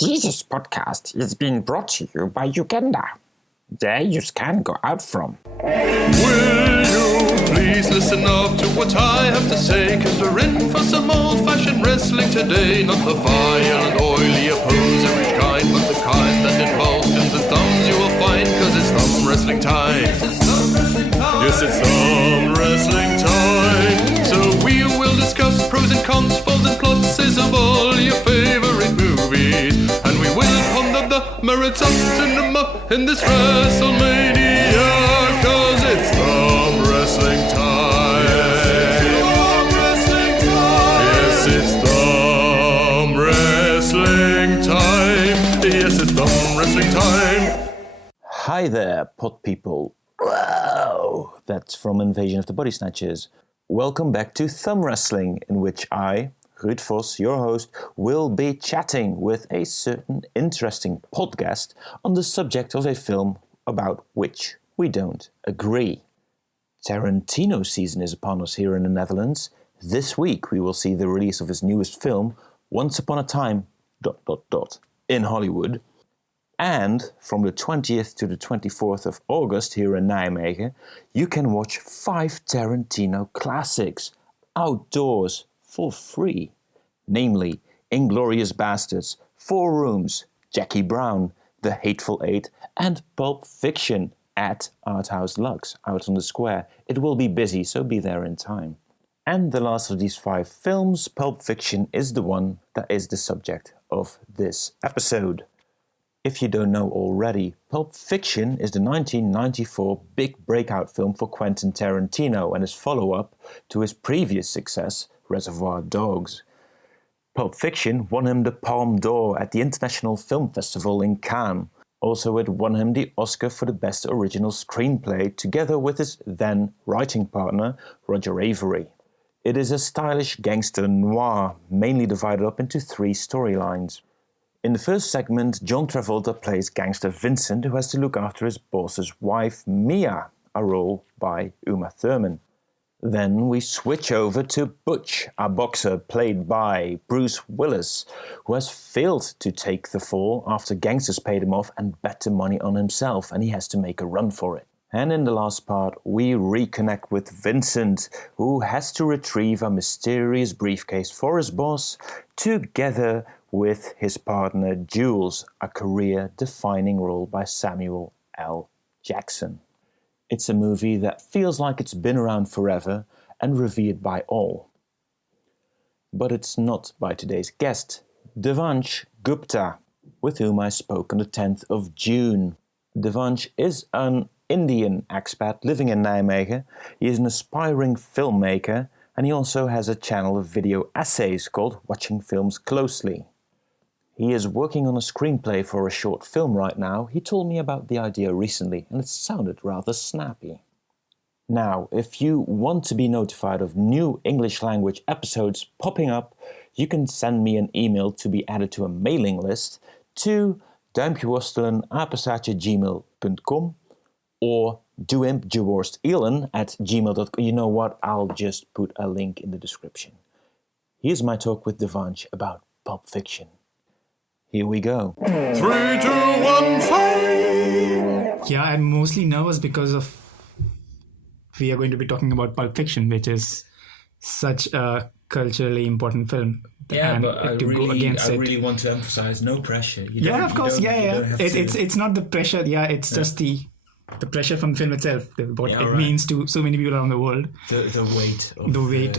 This podcast is being brought to you by Uganda. There you can go out from. Will you please listen up to what I have to say? Cause we're in for some old-fashioned wrestling today. Not the violent, oily opposer kind, but the kind that involves fins and thumbs you will find. Cause it's thumb wrestling time. Yes, it's thumb wrestling time. So we will discuss pros and cons, faults and pluses of all your favorite movies. And we will ponder the merits of cinema in this WrestleMania. Cause it's thumb wrestling time. Yes, it's thumb wrestling time. Yes, it's thumb wrestling time. Hi there, pod people. Wow, that's from Invasion of the Body Snatchers. Welcome back to Thumb Wrestling, in which I, Ruud Vos, your host, will be chatting with a certain interesting podcast on the subject of a film about which we don't agree. Tarantino season is upon us here in the Netherlands. This week we will see the release of his newest film, Once Upon a Time, ... in Hollywood. And from the 20th to the 24th of August here in Nijmegen, you can watch 5 Tarantino classics outdoors for free. Namely, Inglourious Basterds, 4 Rooms, Jackie Brown, The Hateful Eight, and Pulp Fiction at Arthouse Lux out on the square. It will be busy, so be there in time. And the last of these 5 films, Pulp Fiction, is the one that is the subject of this episode. If you don't know already, Pulp Fiction is the 1994 big breakout film for Quentin Tarantino and his follow-up to his previous success, Reservoir Dogs. Pulp Fiction won him the Palme d'Or at the International Film Festival in Cannes. Also, it won him the Oscar for the Best Original Screenplay, together with his then writing partner, Roger Avary. It is a stylish gangster noir, mainly divided up into 3 storylines. In the first segment, John Travolta plays gangster Vincent, who has to look after his boss's wife, Mia, a role by Uma Thurman. Then we switch over to Butch, a boxer played by Bruce Willis, who has failed to take the fall after gangsters paid him off and bet the money on himself, and he has to make a run for it. And in the last part, we reconnect with Vincent, who has to retrieve a mysterious briefcase for his boss, together with his partner Jules, a career-defining role by Samuel L. Jackson. It's a movie that feels like it's been around forever and revered by all. But it's not by today's guest, Devansh Gupta, with whom I spoke on the 10th of June. Devansh is an Indian expat living in Nijmegen. He is an aspiring filmmaker, and he also has a channel of video essays called Watching Films Closely. He is working on a screenplay for a short film right now. He told me about the idea recently, and it sounded rather snappy. Now, if you want to be notified of new English language episodes popping up, you can send me an email to be added to a mailing list to Duimpjeworstelen@gmail.com or Duimpjeworstelen@gmail.com. You know what? I'll just put a link in the description. Here's my talk with Devansh about Pulp Fiction. Here we go. 3, 2, 1, fight! Yeah, I'm mostly nervous because of we are going to be talking about Pulp Fiction, which is such a culturally important film. Yeah, and but I really want to emphasize no pressure. Of course. It's not the pressure. Yeah, it's just the pressure from the film itself, what it means to so many people around the world. The weight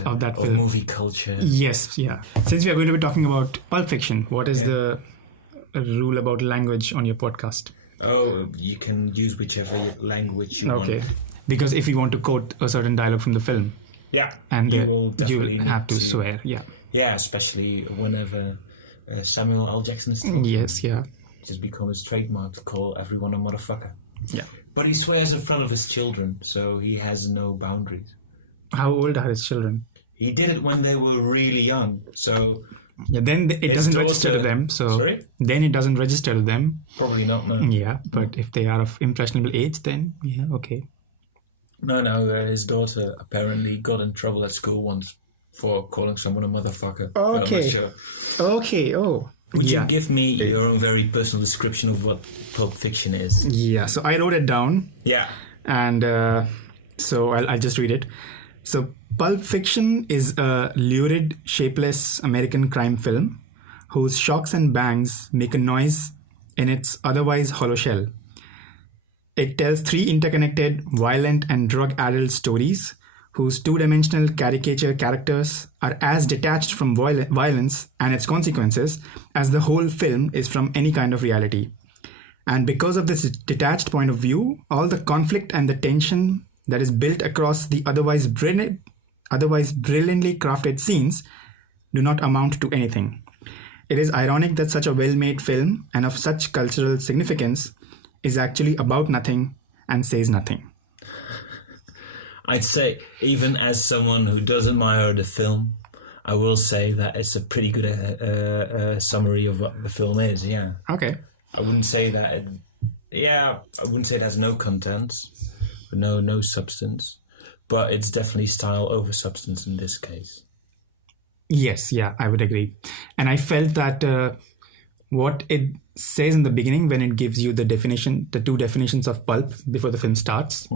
of that of film. Movie culture. Yes, yeah. Since we are going to be talking about Pulp Fiction, what is the rule about language on your podcast? Oh, you can use whichever language you want. Okay. Because if you want to quote a certain dialogue from the film, and you will have to swear, Yeah, especially whenever Samuel L. Jackson is talking. Yes, yeah. It has become his trademark to call everyone a motherfucker. Yeah. But he swears in front of his children, so he has no boundaries. How old are his children? He did it when they were really young, so... Yeah, then it doesn't register to them, so... Sorry? Then it doesn't register to them. Probably not, no. Yeah, but if they are of impressionable age, then, yeah, okay. No, his daughter apparently got in trouble at school once for calling someone a motherfucker. Okay. But I'm not sure. Okay, oh. Would Yeah. you give me your own very personal description of what Pulp Fiction is? Yeah, so I wrote it down, Yeah. and so I'll just read it. So, Pulp Fiction is a lurid, shapeless American crime film whose shocks and bangs make a noise in its otherwise hollow shell. It tells three interconnected, violent, and drug-addled stories whose two-dimensional caricature characters are as detached from violence and its consequences as the whole film is from any kind of reality. And because of this detached point of view, all the conflict and the tension that is built across the otherwise brilliantly crafted scenes do not amount to anything. It is ironic that such a well-made film and of such cultural significance is actually about nothing and says nothing. I'd say, even as someone who does admire the film, I will say that it's a pretty good summary of what the film is. Yeah, Okay. I wouldn't say that. I wouldn't say it has no content, no substance, but it's definitely style over substance in this case. Yes, yeah, I would agree. And I felt that what it says in the beginning when it gives you the two definitions of pulp before the film starts,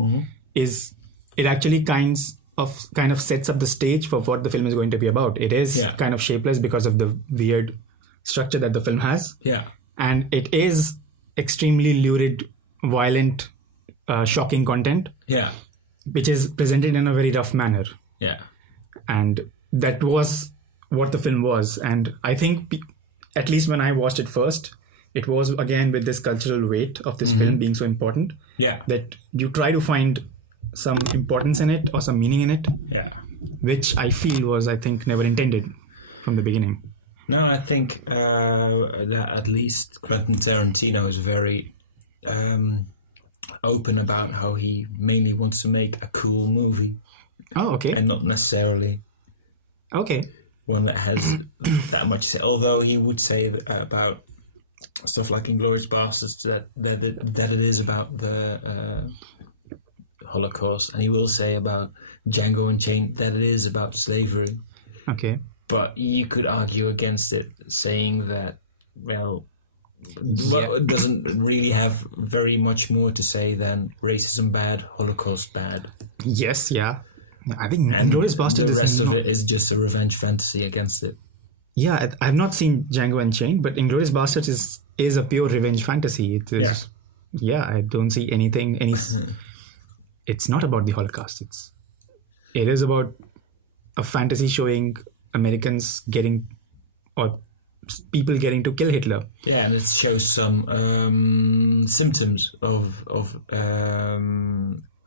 is it actually kind of sets up the stage for what the film is going to be about. It is kind of shapeless because of the weird structure that the film has. Yeah. And it is extremely lurid, violent, shocking content. Yeah. Which is presented in a very rough manner. Yeah. And that was what the film was. And I think, at least when I watched it first, it was again with this cultural weight of this film being so important. Yeah. That you try to find some importance in it or some meaning in it. Yeah. Which I feel was, I think, never intended from the beginning. No, I think that at least Quentin Tarantino is very open about how he mainly wants to make a cool movie. Oh, okay. And not necessarily Okay. one that has that much to say. Although he would say about stuff like Inglourious Basterds that it is about the Holocaust, and he will say about Django Unchained that it is about slavery. Okay. But you could argue against it, saying that, it doesn't really have very much more to say than racism bad, Holocaust bad. Yes, yeah. I think Inglourious Basterds the rest is of not... it is just a revenge fantasy against it. Yeah, I've not seen Django Unchained, but Inglourious Basterds is a pure revenge fantasy. It is... Yeah, I don't see anything... It's not about the Holocaust. It is about a fantasy showing Americans getting, or people getting to kill Hitler. Yeah, and it shows some symptoms of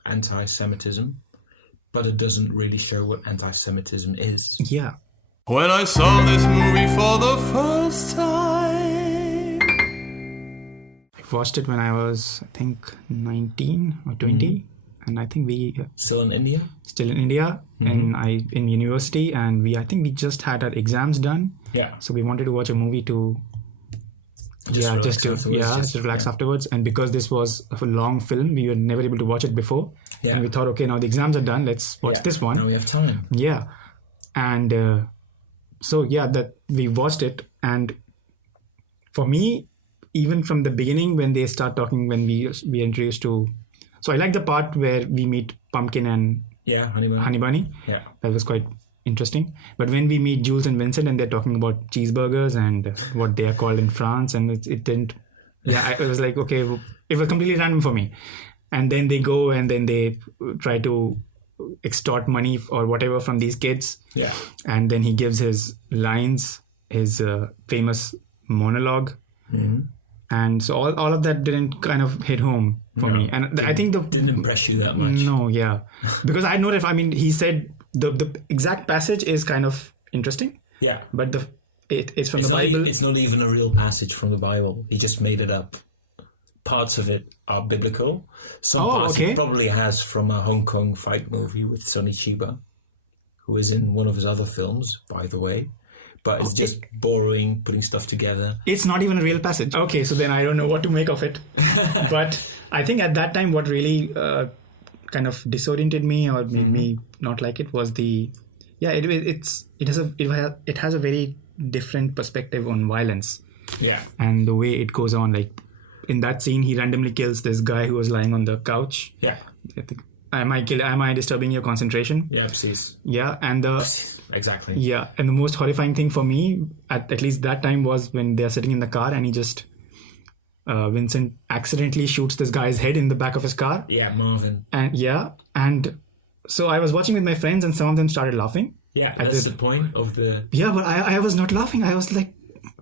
anti-Semitism, but it doesn't really show what anti-Semitism is. Yeah. When I saw this movie for the first time, I watched it when I was, I think, 19 or 20. And I think we... Still in India? Still in India, in university. And I think we just had our exams done. Yeah. So we wanted to watch a movie to... Just relax afterwards. And because this was a long film, we were never able to watch it before. Yeah. And we thought, okay, now the exams are done. Let's watch this one. Now we have time. Yeah. And that we watched it. And for me, even from the beginning, when they start talking, when we introduced to... So I like the part where we meet Pumpkin and Honey Bunny. Yeah. That was quite interesting. But when we meet Jules and Vincent and they're talking about cheeseburgers and what they are called in France, and it didn't... Yeah, it was like, okay, it was completely random for me. And then they go and then they try to extort money or whatever from these kids. Yeah. And then he gives his lines, his famous monologue. Mm-hmm. And so all of that didn't kind of hit home for me. And I think didn't impress you that much. No, yeah. Because I noticed, he said the exact passage is kind of interesting. Yeah. But it's from the Bible. It's not even a real passage from the Bible. He just made it up. Parts of it are biblical. Some parts he probably has from a Hong Kong fight movie with Sonny Chiba, who is in one of his other films, by the way. But it's just borrowing, putting stuff together. It's not even a real passage. Okay, so then I don't know what to make of it. But I think at that time, what really kind of disoriented me or made me not like it was it has a very different perspective on violence. Yeah. And the way it goes on, like in that scene, he randomly kills this guy who was lying on the couch. Yeah. I think, am I disturbing your concentration? Yeah, please. Yeah, and Exactly. Yeah, and the most horrifying thing for me, at least that time, was when they're sitting in the car and he just, Vincent accidentally shoots this guy's head in the back of his car. Yeah, Marvin. And so I was watching with my friends and some of them started laughing. Yeah, that's the point of the... Yeah, but I was not laughing. I was like,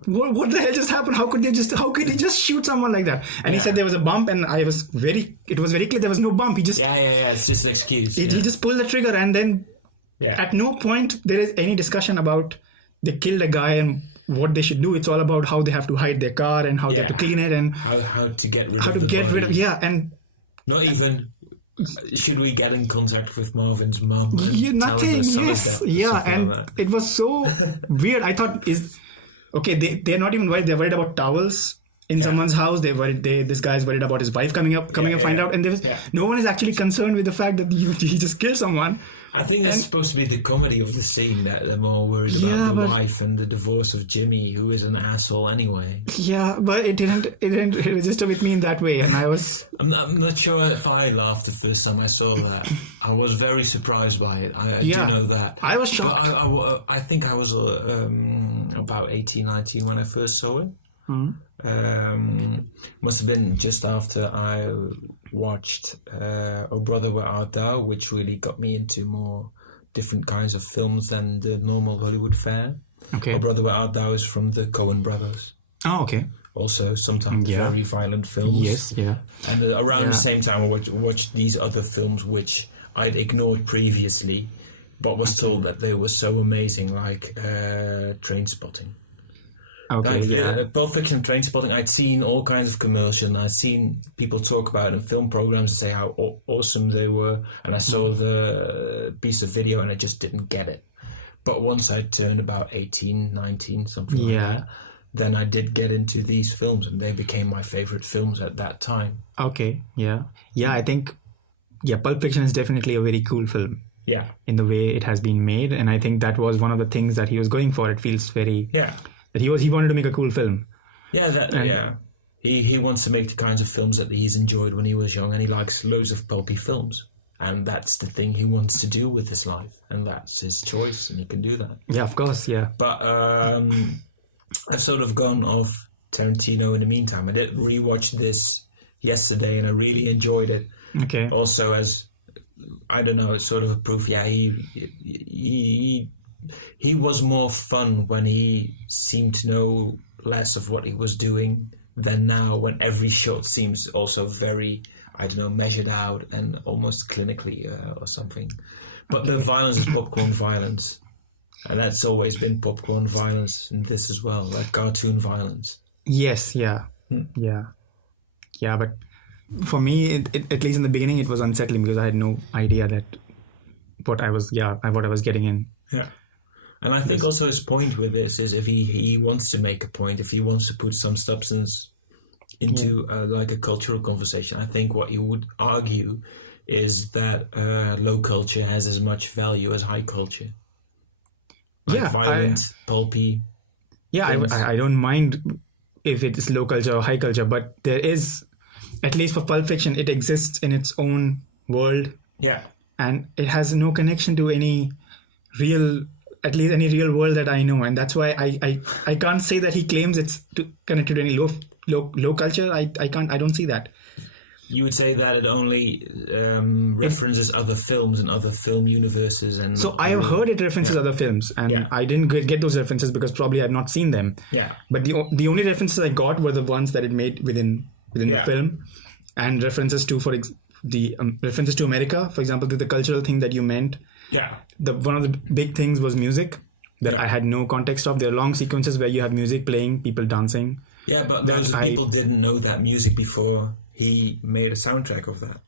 what the hell just happened? How could he just shoot someone like that? And he said there was a bump, and it was very clear there was no bump. He just... Yeah, it's just an excuse. He just pulled the trigger, and then at no point there is any discussion about they killed a guy and what they should do. It's all about how they have to hide their car and how they have to clean it and how to get rid of and not even should we get in contact with Marvin's mum? Nothing. Yes, and it was so weird. I thought they're not even worried. They're worried about towels in someone's house. This guy's worried about his wife coming up find out, and no one is actually concerned with the fact that he just killed someone. I think that's supposed to be the comedy of the scene, that they're more worried about the wife and the divorce of Jimmy, who is an asshole anyway. Yeah, but it didn't register with me in that way, and I was... I'm not sure if I laughed the first time I saw that. I was very surprised by it. I do know that. I was shocked. I think I was about 18, 19 when I first saw it. Must have been just after I watched Oh Brother Where Art Thou, which really got me into more different kinds of films than the normal Hollywood fare. Okay. Oh Brother Where Art Thou is from the Coen brothers. Oh, okay. Also sometimes very violent films. Yes, yeah. And around the same time I watched these other films which I'd ignored previously, but was told that they were so amazing, like Trainspotting. Okay, Pulp Fiction, Trainspotting, I'd seen all kinds of commercials, and I'd seen people talk about it in film programs and say how awesome they were, and I saw the piece of video and I just didn't get it. But once I turned about 18, 19, something like that, then I did get into these films, and they became my favorite films at that time. Okay, yeah. Yeah, I think, Pulp Fiction is definitely a very cool film. Yeah. In the way it has been made, and I think that was one of the things that he was going for. It feels very... Yeah. That he wanted to make a cool film. Yeah, He wants to make the kinds of films that he's enjoyed when he was young, and he likes loads of pulpy films. And that's the thing he wants to do with his life, and that's his choice, and he can do that. Yeah, of course, yeah. But I've sort of gone off Tarantino in the meantime. I did rewatch this yesterday, and I really enjoyed it. Okay. Also, as I don't know, it's sort of a proof. Yeah, he was more fun when he seemed to know less of what he was doing than now, when every shot seems also very, measured out and almost clinically or something. But the violence is popcorn violence. And that's always been popcorn violence in this as well, like cartoon violence. Yes, yeah. Yeah, but for me, at least in the beginning, it was unsettling because I had no idea that what I was getting in. Yeah. And I think also his point with this is if he wants to make a point, if he wants to put some substance into like a cultural conversation, I think what he would argue is that low culture has as much value as high culture. Like violent, pulpy. Yeah, I don't mind if it is low culture or high culture, but there is, at least for Pulp Fiction, it exists in its own world. Yeah. And it has no connection to any real world that I know, and that's why I can't say that he claims it's connected to any low culture. I don't see that. You would say that it only references other films and other film universes, and so I have heard it references other films, and I didn't get those references because probably I've not seen them. Yeah. But the only references I got were the ones that it made within the film, and references to references to America, for example, the cultural thing that you meant. Yeah. One of the big things was music that I had no context of. There are long sequences where you have music playing, people dancing. Yeah, but those people didn't know that music before he made a soundtrack of that.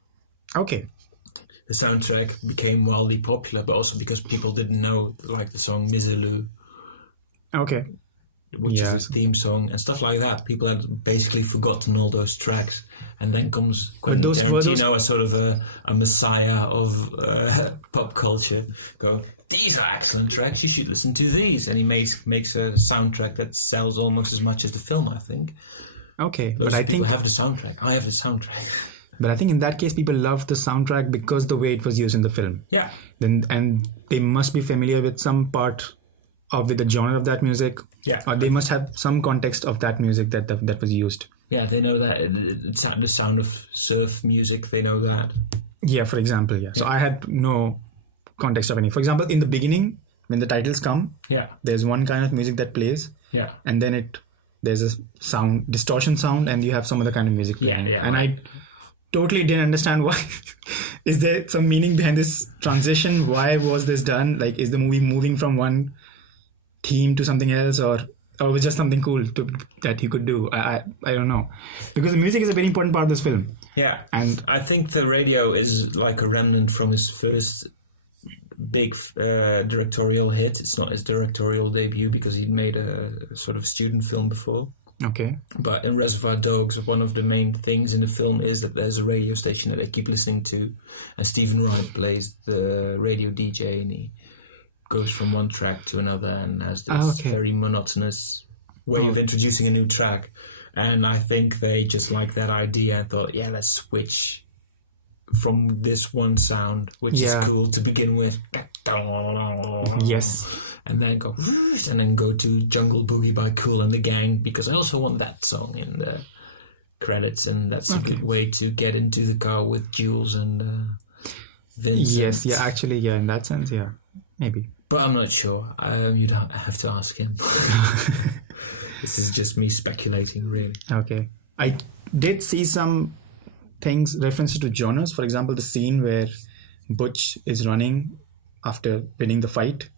Okay. The soundtrack became wildly popular, but also because people didn't know, like the song Miserlou. Okay. Which is his theme song and stuff like that. People had basically forgotten all those tracks. And then comes Quentin Tarantino as sort of a messiah of pop culture. these are excellent tracks, you should listen to these. And he makes a soundtrack that sells almost as much as the film, I think. Okay, Those but I people think... have the soundtrack. I have the soundtrack. But I think in that case, people love the soundtrack because the way it was used in the film. Yeah. And they must be familiar with some part of the genre of that music. Yeah. Or they must have some context of that music that was used. Yeah, they know that. It's the sound of surf music, they know that. Yeah, for example, yeah. So I had no context of any. For example, in the beginning, when the titles come, there's one kind of music that plays. Yeah. And then there's a distortion sound, and you have some other kind of music playing. Yeah, and I totally didn't understand why. Is there some meaning behind this transition? Why was this done? Like, is the movie moving from one theme to something else, or was it just something cool that you could do? I don't know, because the music is a very important part of this film. Yeah, and I think the radio is like a remnant from his first big directorial hit. It's not his directorial debut because he'd made a sort of student film before. Okay. But in Reservoir Dogs, one of the main things in the film is that there's a radio station that they keep listening to, and Stephen Wright plays the radio DJ, and he goes from one track to another and has this very monotonous way of introducing a new track. And I think they just liked that idea and thought, yeah, let's switch from this one sound, which is cool to begin with. Yes. And then go to Jungle Boogie by Kool and the Gang, because I also want that song in the credits, and that's a good way to get into the car with Jules and Vincent. Yes, yeah, actually, yeah, in that sense, yeah, maybe. But I'm not sure. You'd have to ask him. This is just me speculating, really. Okay. I did see some things, references to genres. For example, the scene where Butch is running after winning the fight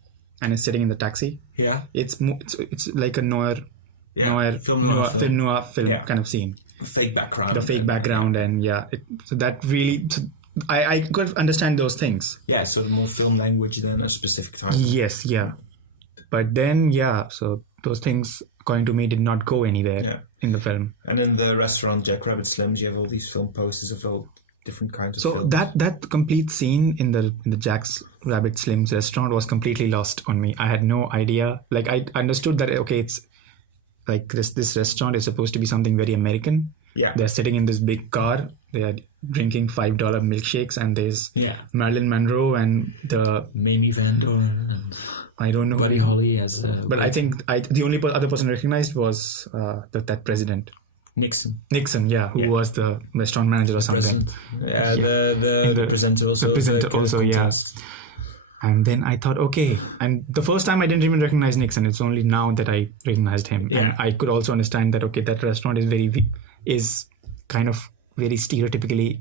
and is sitting in the taxi. Yeah. It's like a noir film kind of scene. The fake background. The fake background, and so that really... I could understand those things. Yeah, so more film language than a specific title. Yes, yeah. But then, so those things, according to me, did not go anywhere in the film. And in the restaurant Jack Rabbit Slims, you have all these film posters of all different kinds of films. So that complete scene in the Jack's Rabbit Slims restaurant was completely lost on me. I had no idea. Like, I understood that, it's like this restaurant is supposed to be something very American. Yeah. They're sitting in this big car. They are drinking $5 milkshakes, and there's Marilyn Monroe and the Mamie Van Doren. I don't know. Buddy Holly as. But I think the only other person I recognized was that president. Nixon, who was the restaurant manager or something. The presenter also. The presenter also, And then I thought, okay. And the first time I didn't even recognize Nixon. It's only now that I recognized him. Yeah. And I could also understand that, that restaurant is kind of very stereotypically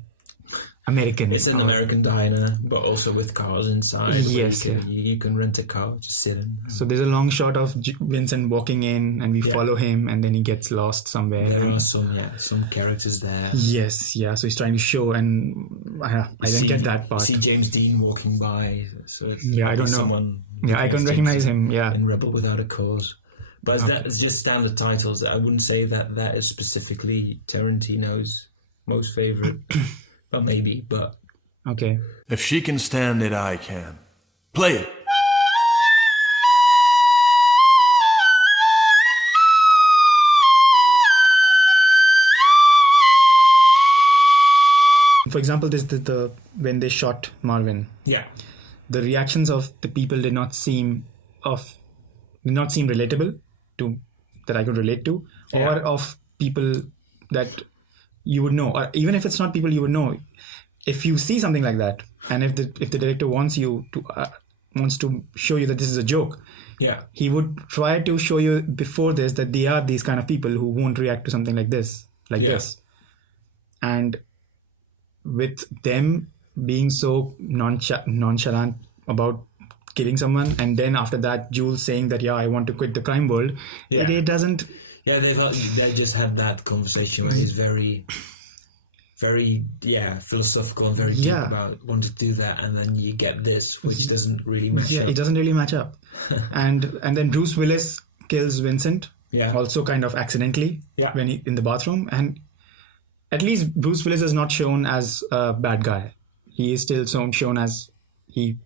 American. It's an American diner, but also with cars inside. Yes, you can rent a car, just sit in. So there's a long shot of Vincent walking in, and we follow him, and then he gets lost somewhere. There are some characters there. Yes, yeah. So he's trying to show, and I didn't get that part. See James Dean walking by. So I don't know. I can recognize him. Yeah, in Rebel Without a Cause. But that's just standard titles. I wouldn't say that is specifically Tarantino's most favorite. Well, maybe, but... Okay. If she can stand it, I can. Play it! For example, this when they shot Marvin. Yeah. The reactions of the people did not seem relatable to that I could relate to, or of people that you would know, or even if it's not people you would know, if you see something like that, and if the director wants to show you that this is a joke, he would try to show you before this that they are these kind of people who won't react to something like this, and with them being so nonchalant about killing someone, and then after that Jules saying that I want to quit the crime world, it doesn't. Yeah, they just had that conversation where he's very, very philosophical and very deep about want to do that, and then you get this, which doesn't really match up. Yeah, it doesn't really match up. and then Bruce Willis kills Vincent, also kind of accidentally when he in the bathroom, and at least Bruce Willis is not shown as a bad guy. He is still shown as he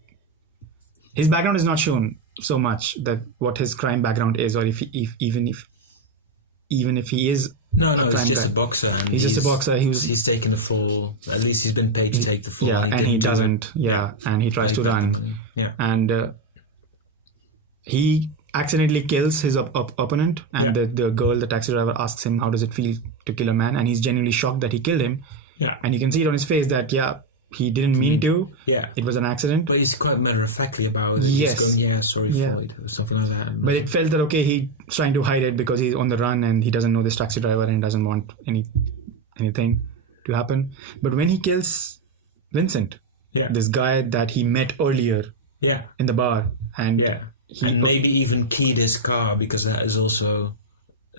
his background is not shown so much, that what his crime background is, or even if he is he's just a boxer. And he's just a boxer. He's taken the fall. At least he's been paid to take the fall. Yeah, and he doesn't. And he tries to run. Yeah, and he accidentally kills his opponent, and the girl, the taxi driver, asks him, how does it feel to kill a man? And he's genuinely shocked that he killed him. Yeah, and you can see it on his face that he didn't mean to. Yeah, it was an accident. But he's quite matter-of-factly about it. Yes. He's going, sorry, Floyd, or something like that. But it felt that, he's trying to hide it because he's on the run and he doesn't know this taxi driver and doesn't want anything to happen. But when he kills Vincent, this guy that he met earlier in the bar, and and maybe even keyed his car, because that is also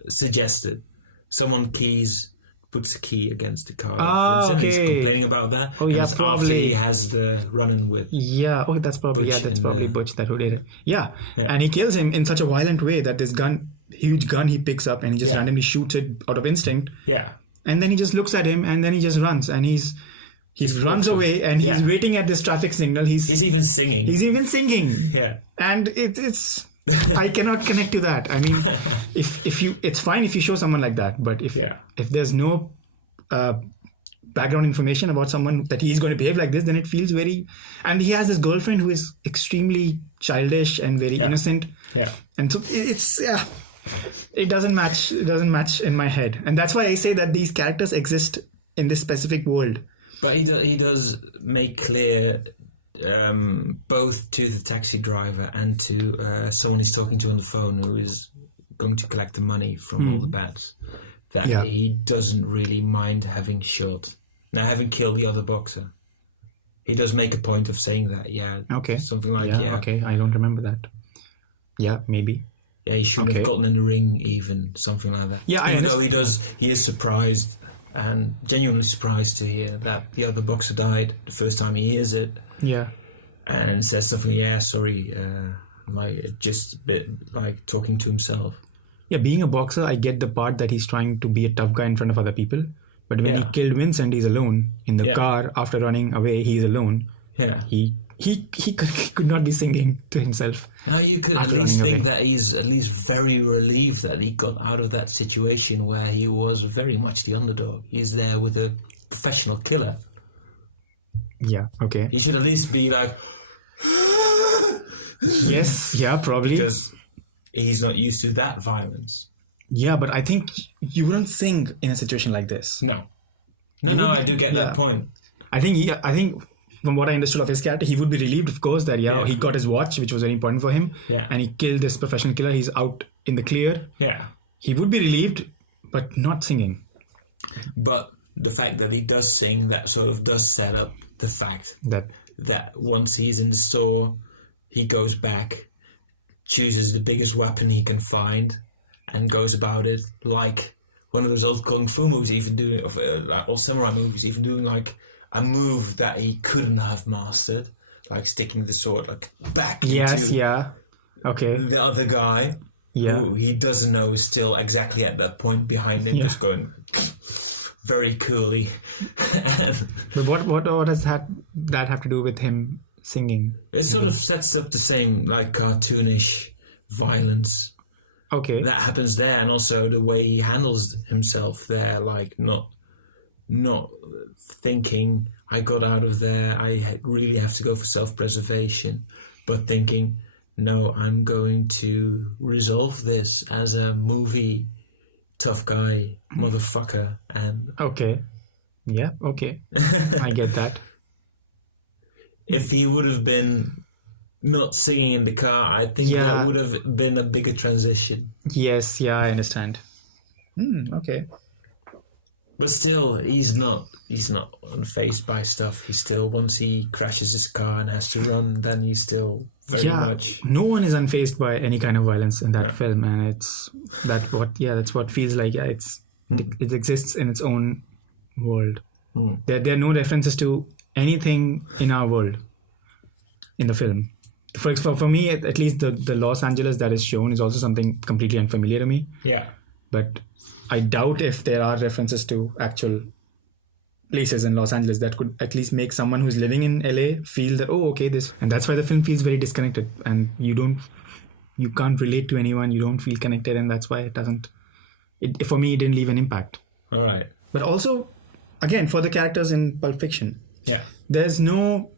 suggested. Someone puts a key against the car. He's complaining about that. Oh, yeah, probably. After he has the run-in with. Yeah, that's probably Butch that who did it. Yeah, and he kills him in such a violent way that this huge gun he picks up and he just randomly shoots it out of instinct. Yeah. And then he just looks at him and then he just runs and he runs away and he's waiting at this traffic signal. He's even singing. Yeah. And it's I cannot connect to that. I mean, it's fine if you show someone like that, but if there's no background information about someone that he's going to behave like this, then it feels very. And he has this girlfriend who is extremely childish and very innocent. Yeah. And so it doesn't match. It doesn't match in my head, and that's why I say that these characters exist in this specific world. But he does make clear. Both to the taxi driver and to someone he's talking to on the phone who is going to collect the money from all the bets, that he doesn't really mind having killed the other boxer. He does make a point of saying that, something like, okay, I don't remember that. Yeah, maybe. Yeah, he shouldn't have gotten in the ring even, something like that. Yeah, even though he is surprised and genuinely surprised to hear that the other boxer died the first time he hears it. Yeah. And says something, sorry, like just a bit like talking to himself. Yeah, being a boxer, I get the part that he's trying to be a tough guy in front of other people. But when he killed Vincent, he's alone. In the car, after running away, he's alone. Yeah. He could not be singing to himself. Now you could at least think that he's at least very relieved that he got out of that situation where he was very much the underdog. He's there with a professional killer. Yeah, okay. He should at least be like... Yes, yeah, probably. Because he's not used to that violence. Yeah, but I think you wouldn't sing in a situation like this. No, I do get that point. I think from what I understood of his character, he would be relieved, of course, that he got his watch, which was very important for him, and he killed this professional killer. He's out in the clear. Yeah. He would be relieved, but not singing. But the fact that he does sing, that sort of does set up the fact that once he's in the store, he goes back, chooses the biggest weapon he can find, and goes about it like one of those old kung fu movies, even doing, or samurai movies, even doing like a move that he couldn't have mastered, like sticking the sword like back into the other guy, who he doesn't know is still exactly at that point behind him, just going very coolly. But what does that have to do with him singing? It sort of sets up the same like cartoonish violence. Okay. That happens there, and also the way he handles himself there, like not thinking, I got out of there, I really have to go for self-preservation, but thinking, no, I'm going to resolve this as a movie tough guy motherfucker. And okay. Yeah, okay. I get that. If he would have been not singing in the car, I think that would have been a bigger transition. Yes, yeah, I understand. Okay. But still, he's not unfazed by stuff. He still, once he crashes his car and has to run, then he's still very much... No one is unfazed by any kind of violence in that film, and that's what feels like. It exists in its own world. There are no references to anything in our world in the film. For me, at least the Los Angeles that is shown is also something completely unfamiliar to me. Yeah. But I doubt if there are references to actual places in Los Angeles that could at least make someone who's living in LA feel that, oh, okay, this, and that's why the film feels very disconnected, and you can't relate to anyone, you don't feel connected, and that's why for me, it didn't leave an impact. All right. But also, again, for the characters in Pulp Fiction, there's no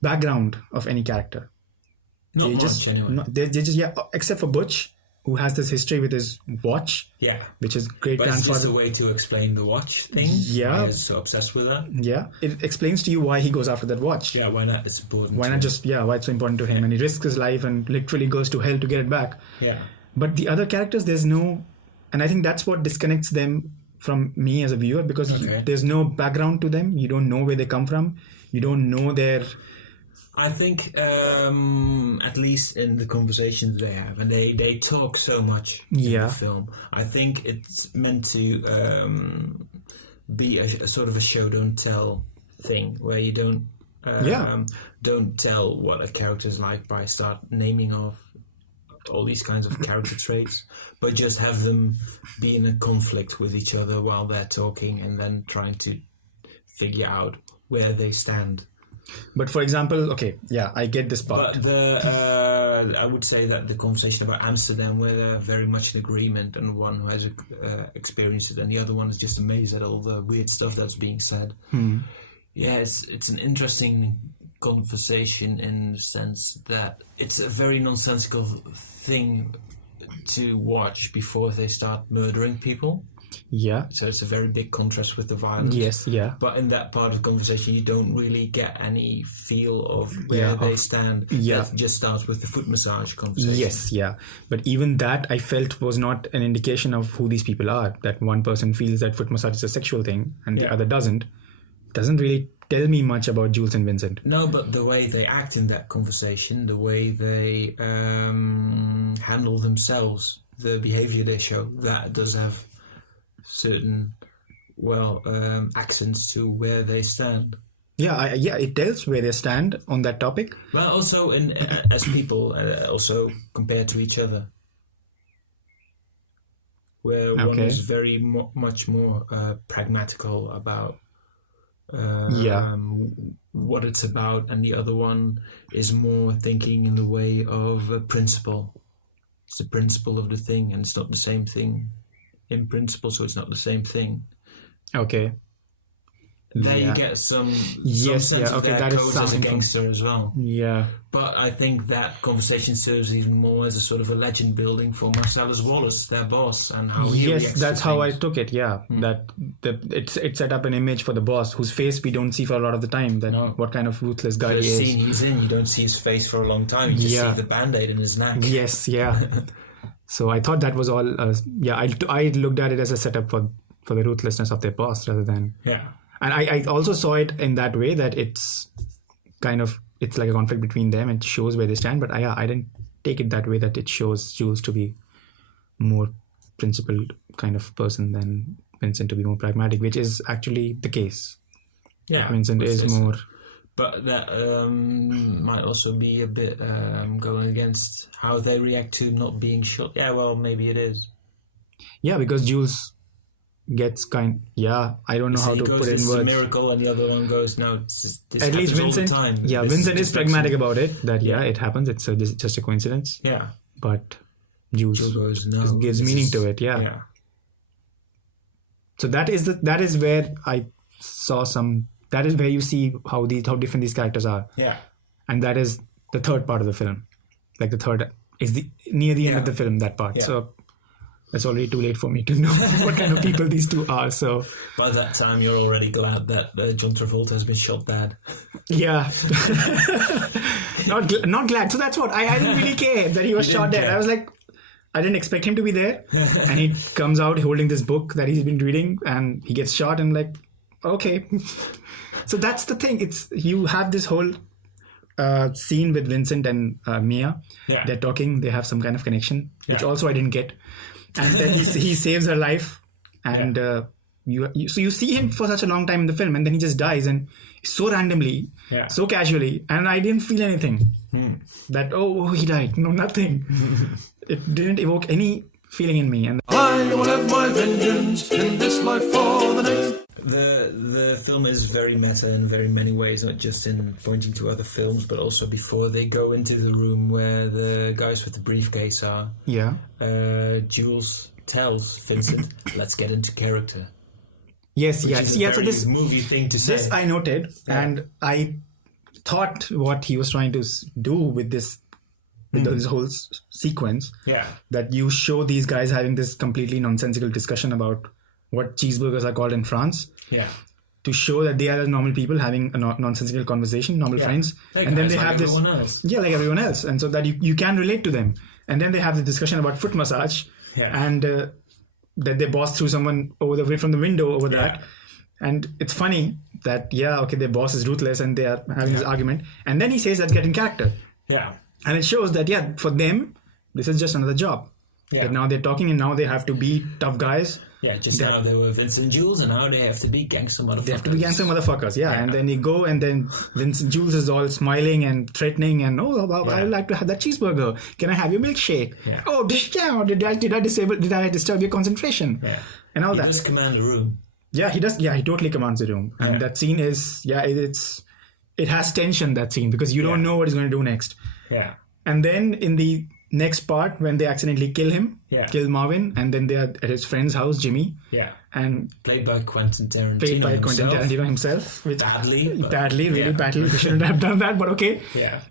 background of any character. Not much, anyway. They just, except for Butch, who has this history with his watch, which is great-grandfather. But it's just a way to explain the watch thing. Yeah. He's so obsessed with that. Yeah. It explains to you why he goes after that watch. Yeah, why not? It's important. Why not just, why it's so important to him. And he risks his life and literally goes to hell to get it back. Yeah. But the other characters, there's no... And I think that's what disconnects them from me as a viewer, because there's no background to them. You don't know where they come from. You don't know their... I think, at least in the conversations they have, and they talk so much in the film, I think it's meant to be a sort of a show don't tell thing, where you don't tell what a character's like by start naming off all these kinds of character traits, but just have them be in a conflict with each other while they're talking, and then trying to figure out where they stand. But for example, I get this part. But I would say that the conversation about Amsterdam, where they're very much in agreement, and one who has experienced it, and the other one is just amazed at all the weird stuff that's being said. Yeah, it's an interesting conversation in the sense that it's a very nonsensical thing to watch before they start murdering people. Yeah. So it's a very big contrast with the violence. Yes, yeah. But in that part of the conversation, you don't really get any feel of where they stand. Yeah. That just starts with the foot massage conversation. Yes, yeah. But even that, I felt, was not an indication of who these people are. That one person feels that foot massage is a sexual thing and the other doesn't really tell me much about Jules and Vincent. No, but the way they act in that conversation, the way they handle themselves, the behavior they show, that does have certain accents to where they stand. It tells where they stand on that topic. Well, also as people, also compared to each other, where one is very much more pragmatical about what it's about, and the other one is more thinking in the way of a principle. It's the principle of the thing, and it's not the same thing in principle, so it's not the same thing. Okay. There you get some sense of their codes as a gangster as well. Yeah. But I think that conversation serves even more as a sort of a legend building for Marcellus Wallace, their boss, and how he reacts to that's how I things. took it, that it set up an image for the boss, whose face we don't see for a lot of the time, what kind of ruthless guy he is. The scene he's in, you don't see his face for a long time, you just see the band-aid in his neck. Yes, yeah. So I thought that was all, I looked at it as a setup for the ruthlessness of their boss rather than... Yeah. And I also saw it in that way, that it's like a conflict between them. It shows where they stand, but I didn't take it that way, that it shows Jules to be more principled kind of person than Vincent to be more pragmatic, which is actually the case. Yeah, Vincent is more... But that might also be a bit going against how they react to not being shot. Yeah, well, maybe it is. Yeah, because Jules... gets I don't know how to put it in words. This is a miracle, and the other one goes, no, this at least Vincent, all the time. Yeah, Vincent is pragmatic about it, that it happens, it's just a coincidence. Yeah. But Jules goes, no, gives meaning to it, yeah. So that is where I saw that is where you see how different these characters are. Yeah. And that is the third part of the film. Like the third is near the end of the film, that part. Yeah. So it's already too late for me to know what kind of people these two are. So by that time, you're already glad that John Travolta has been shot dead. Yeah, not glad. So that's what I didn't really care that he was shot dead. I was like, I didn't expect him to be there, and he comes out holding this book that he's been reading, and he gets shot, and like, okay. So that's the thing. It's you have this whole scene with Vincent and Mia. Yeah. They're talking. They have some kind of connection, which also I didn't get. And then he saves her life, and you see him for such a long time in the film, and then he just dies, and so randomly, so casually, and I didn't feel anything. That he died. No, nothing. It didn't evoke any feeling in me. And I will have my vengeance in this this life for the next. The film is very meta in very many ways, not just in pointing to other films, but also before they go into the room where the guys with the briefcase are. Yeah. Jules tells Vincent, "Let's get into character." Yes, Which yes, is a yeah. So very this movie thing to say. This I noted, and I thought what he was trying to do with this, with this whole sequence, that you show these guys having this completely nonsensical discussion about what cheeseburgers are called in France. To show that they are normal people having a nonsensical conversation, normal friends, and then they have this, like everyone else, and so that you can relate to them. And then they have the discussion about foot massage, and that their boss threw someone over the way from the window over that. And it's funny that their boss is ruthless, and they are having this argument. And then he says, "Let's get in character." And it shows that for them, this is just another job. That now they're talking, and now they have to be tough guys. Now they were Vincent and Jules, and now they have to be gangster motherfuckers. They have to be gangster motherfuckers, And then you go, and then Vincent Jules is all smiling and threatening, and I would like to have that cheeseburger. Can I have your milkshake? Oh, did I disturb your concentration? And all that. He does command a room. Yeah, he does. Yeah, he totally commands the room. And that scene is, it has tension, that scene, because you don't know what he's going to do next. And then in the next part, when they accidentally kill Marvin, and then they are at his friend's house, Jimmy. And played by Quentin Tarantino himself. Badly, really badly. They shouldn't have done that, but okay.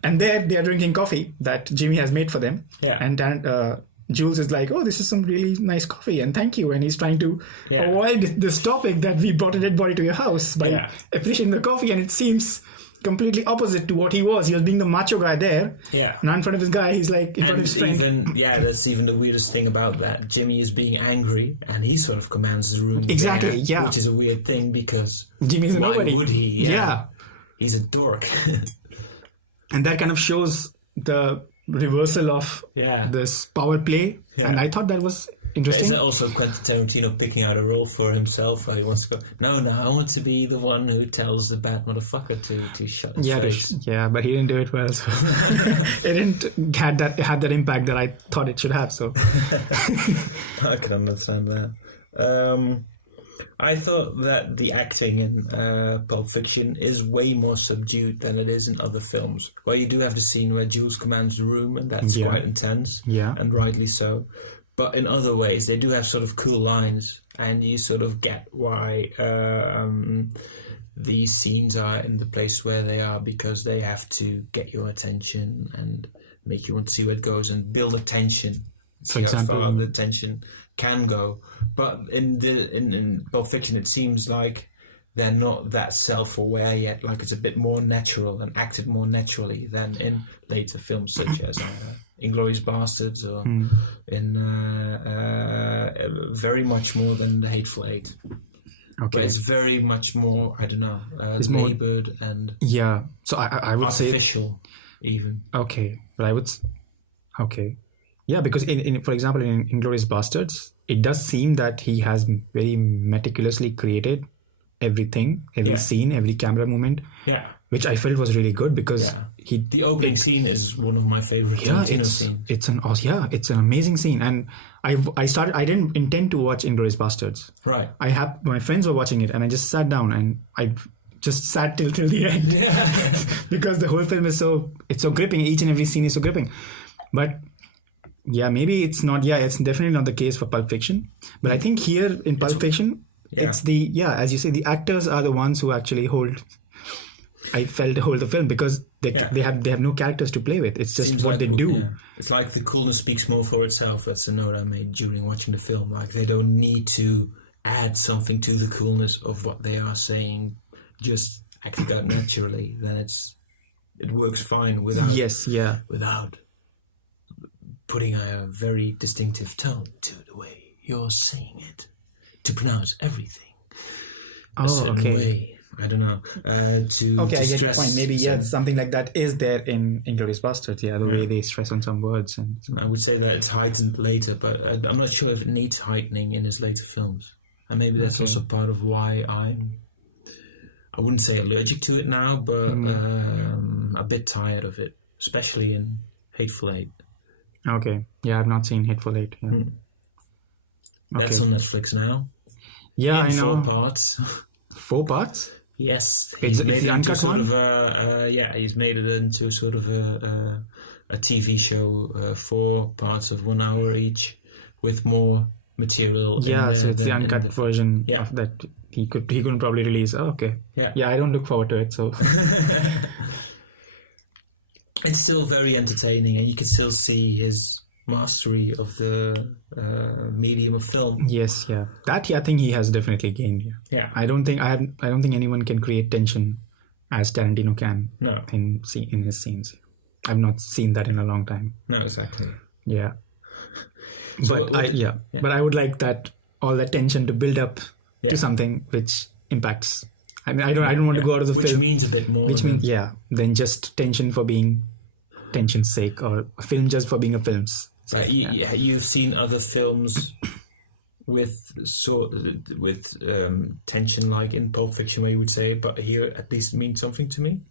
And there they are drinking coffee that Jimmy has made for them. And Jules is like, "Oh, this is some really nice coffee, and thank you." And he's trying to avoid this topic that we brought a dead body to your house by appreciating the coffee, and it seems completely opposite to what he was. He was being the macho guy there. Now in front of his guy, he's like in front of his friend. That's even the weirdest thing about that. Jimmy is being angry, and he sort of commands the room. Exactly, Which is a weird thing, because Jimmy's a nobody. Why would he? He's a dork. And that kind of shows the reversal of this power play. And I thought that was interesting. Is it also Quentin Tarantino picking out a role for himself? Where he wants to go, no, I want to be the one who tells the bad motherfucker to shut his face. But he didn't do it well. So it didn't have that impact that I thought it should have. So I can understand that. I thought that the acting in Pulp Fiction is way more subdued than it is in other films. Well, you do have the scene where Jules commands the room, and that's quite intense, and rightly so. But in other ways, they do have sort of cool lines, and you sort of get why these scenes are in the place where they are, because they have to get your attention and make you want to see where it goes and build a tension. For example, how far the tension can go. But in Pulp Fiction, it seems like they're not that self-aware yet. Like it's a bit more natural and acted more naturally than in later films such as Inglourious Bastards, or in very much more than The Hateful Eight. Okay, but it's very much more, I don't know, laboured and So I would say artificial, even. Okay, but I would because in for example in Inglourious Bastards, it does seem that he has very meticulously created everything, every scene, every camera movement. Which I felt was really good, because the opening scene is one of my favorite Tarantino scenes. It's an amazing scene, and I didn't intend to watch Inglourious Bastards. Right. My friends were watching it, and I just sat down and I just sat till the end because the whole film is so gripping. Each and every scene is so gripping, but. Maybe it's not. It's definitely not the case for Pulp Fiction. But I think here in Pulp Fiction, it's as you say, the actors are the ones who actually hold the film, because they have no characters to play with. It's just seems what like they do. Yeah. It's like the coolness speaks more for itself. That's a note I made during watching the film. Like they don't need to add something to the coolness of what they are saying. Just act it out naturally. Then it works fine without without putting a very distinctive tone to the way you're saying it, to pronounce everything a certain way. I don't know. I get your point. Maybe something like that is there in Inglourious Bastards. The way they stress on some words, and I would say that it's heightened later, but I'm not sure if it needs heightening in his later films. And maybe that's also part of why I wouldn't say allergic to it now, but a bit tired of it, especially in Hateful Eight. Okay. Yeah, I've not seen Hateful Eight. Yeah. That's on Netflix now. Yeah, in I know. 4 parts. 4 parts? Yes. It's the uncut one? He's made it into sort of a TV show, 4 parts of 1 hour each, with more material. Yeah, so it's the uncut version of that he couldn't probably release. Oh, okay. Yeah, I don't look forward to it, so. It's still very entertaining, and you can still see his mastery of the medium of film. Yes, yeah. That I think he has definitely gained. Yeah. I don't think anyone can create tension as Tarantino can. No. In his scenes. I've not seen that in a long time. No, exactly. Yeah. So but I would like that all that tension to build up to something which impacts. I mean, I don't want to go out of the film. Which means a bit more. Than just tension for being tension's sake, or a film just for being a film's sake. You've seen other films with tension, like in Pulp Fiction, where you would say, but here at least it means something to me.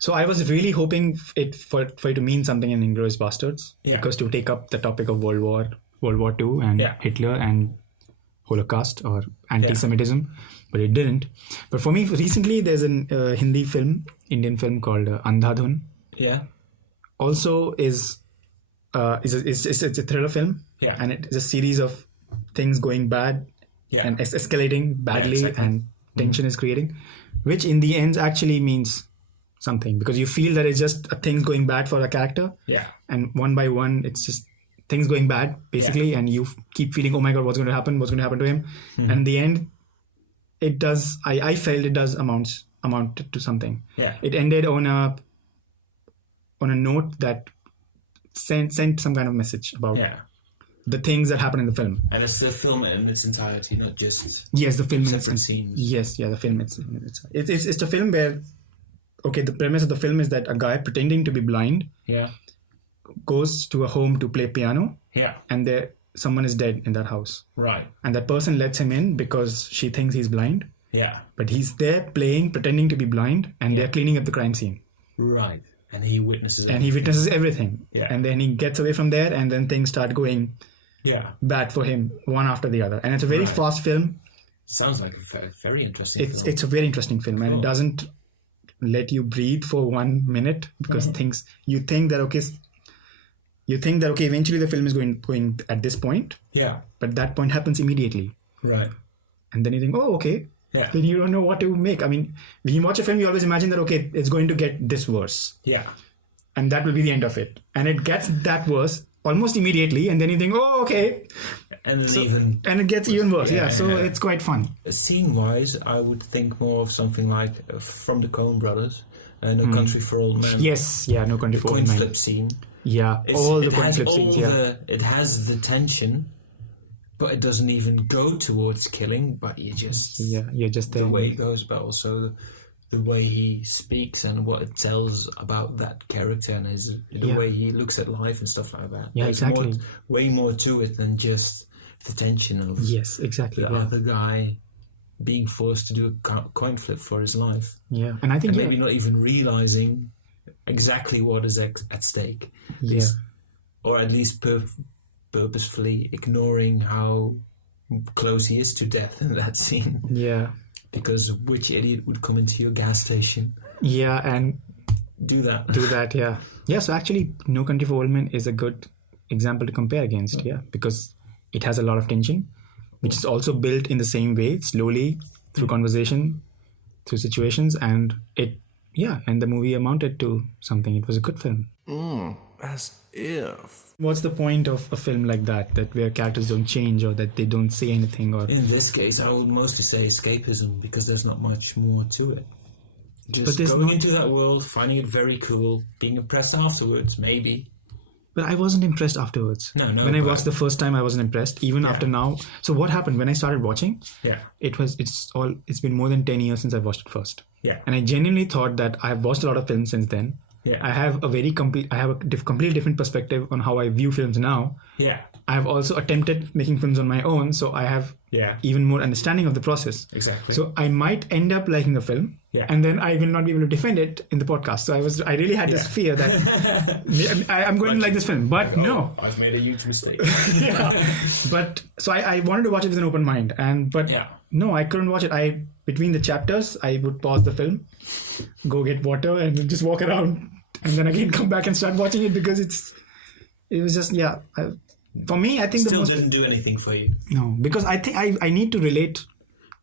So I was really hoping for it to mean something in Inglourious Basterds, because to take up the topic of World War II and Hitler and Holocaust or anti-Semitism, but it didn't. But for me, recently there's an Indian film called Andhadhun. Yeah. Also it's a thriller film, and it is a series of things going bad and escalating badly, and tension is creating, which in the end actually means something, because you feel that it's just a thing going bad for a character, and one by one it's just things going bad basically, and you keep feeling, oh my god, what's going to happen to him, and in the end it does. I felt it does amount to something. It ended on a note that sent some kind of message about the things that happen in the film. And it's the film in its entirety, not just the film in separate scenes. The film it's a film where the premise of the film is that a guy pretending to be blind goes to a home to play piano, and someone is dead in that house, right? And that person lets him in because she thinks he's blind, but he's there pretending to be blind, and they're cleaning up the crime scene, right? And he witnesses everything. And then he gets away from there, and then things start going bad for him, one after the other. And it's a very fast film. Sounds like a very interesting film. It's a very interesting film, and it doesn't let you breathe for 1 minute, because things you think that eventually the film is going at this point, but that point happens immediately, right? And then you think, oh, okay. Then you don't know what to make. I mean, when you watch a film, you always imagine that, it's going to get this worse. And that will be the end of it. And it gets that worse almost immediately. And then you think, oh, okay. And then and it gets even worse. It's quite fun. Scene-wise, I would think more of something like from the Coen Brothers, No Country for Old Men. Yes, No Country for Old Men. Coin flip scene. All the coin flip scenes. It has the tension, but it doesn't even go towards killing, but you're just there. The way it goes, but also the way he speaks and what it tells about that character and the way he looks at life and stuff like that. There's exactly. Way more to it than just the tension of the other guy being forced to do a coin flip for his life. And I think maybe not even realizing exactly what is at stake. Or at least purposefully ignoring how close he is to death in that scene. Because which idiot would come into your gas station? And do that. So actually, No Country for Old Men is a good example to compare against. Because it has a lot of tension, which is also built in the same way, slowly through conversation, through situations, and and the movie amounted to something. It was a good film. As if. What's the point of a film like that where characters don't change or that they don't say anything? Or in this case, I would mostly say escapism, because there's not much more to it. Just going into that world, finding it very cool, being impressed afterwards, maybe. But I wasn't impressed afterwards. No. When I watched the first time, I wasn't impressed. Even after now. So what happened when I started watching? It's been more than 10 years since I watched it first. And I genuinely thought that I have watched a lot of films since then. I have a completely different perspective on how I view films now. I have also attempted making films on my own, so I have even more understanding of the process. Exactly. So I might end up liking the film, and then I will not be able to defend it in the podcast. So I really had this fear that I'm going to like this film, but no, I've made a huge mistake. But so I wanted to watch it with an open mind, but no, I couldn't watch it. Between the chapters, I would pause the film, go get water, and then just walk around, and then again come back and start watching it because it was just for me, I think still didn't do anything for you. No, because I think I need to relate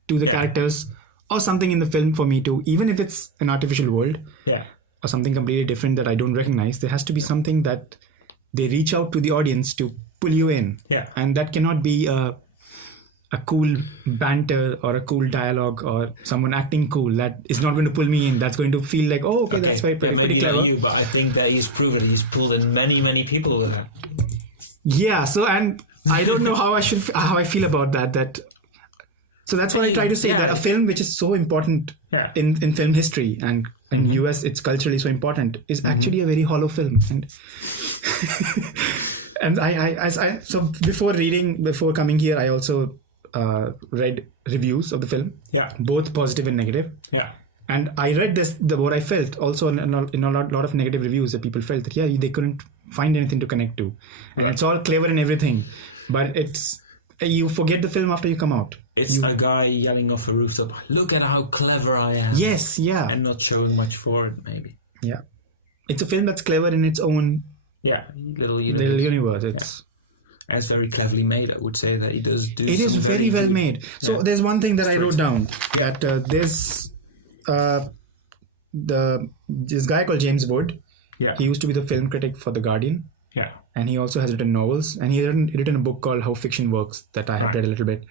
to the characters or something in the film for me to, even if it's an artificial world or something completely different that I don't recognize, there has to be something that they reach out to the audience to pull you in. Yeah. And that cannot be a cool banter or a cool dialogue or someone acting cool. That is not going to pull me in. That's going to feel like, that's pretty clever. Not you, but I think that he's proven he's pulled in many, many people with that. Yeah, so and I don't know how I feel about that. So that's what I try to say, that a film which is so important in film history and in US it's culturally so important is actually a very hollow film. And and so before coming here, I also read reviews of the film, both positive and negative. And I read what I felt also in a lot of negative reviews that people felt that they couldn't find anything to connect to, and it's all clever and everything, but you forget the film after you come out. It's a guy yelling off a rooftop, "Look at how clever I am!" Yes, and not showing much for it, maybe. Yeah, it's a film that's clever in its own little universe. And it's very cleverly made. I would say that he does do. It is very well made. So there's one thing that I wrote down, that there's this guy called James Wood. He used to be the film critic for The Guardian. And he also has written novels. And he had written a book called How Fiction Works that I have read a little bit.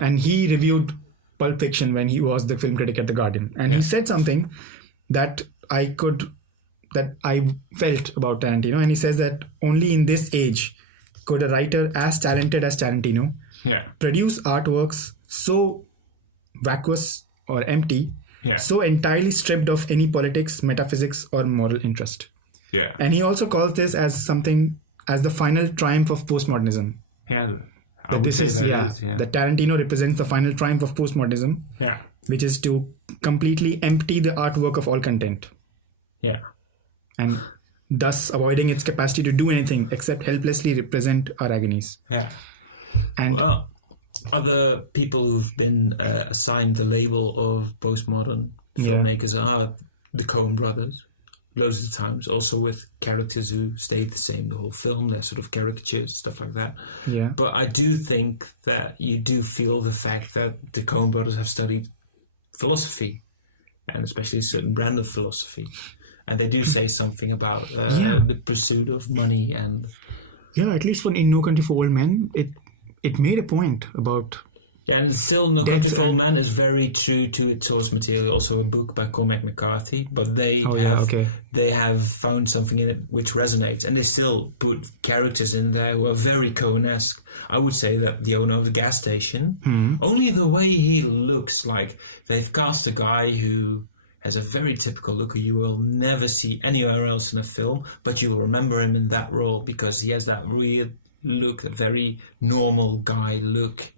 And he reviewed Pulp Fiction when he was the film critic at The Guardian. And he said something that I felt about Tarantino. And he says that only in this age could a writer as talented as Tarantino produce artworks so vacuous or empty, so entirely stripped of any politics, metaphysics, or moral interest. And he also calls this as the final triumph of postmodernism. That Tarantino represents the final triumph of postmodernism, which is to completely empty the artwork of all content. And thus avoiding its capacity to do anything except helplessly represent our agonies. And other people who've been assigned the label of postmodern filmmakers are the Coen brothers. Loads of the times, also with characters who stayed the same the whole film. They're sort of caricatures, stuff like that. But I do think that you do feel the fact that the Coen brothers have studied philosophy, and especially a certain brand of philosophy. And they do say something about the pursuit of money and... at least in No Country for Old Men, it made a point about... and still No Country for Old Men is very true to its source material. Also a book by Cormac McCarthy, but they have found something in it which resonates, and they still put characters in there who are very Coen-esque. I would say that the owner of the gas station, only the way he looks, like they've cast a guy who has a very typical look who you will never see anywhere else in a film, but you will remember him in that role because he has that weird look, a very normal guy look,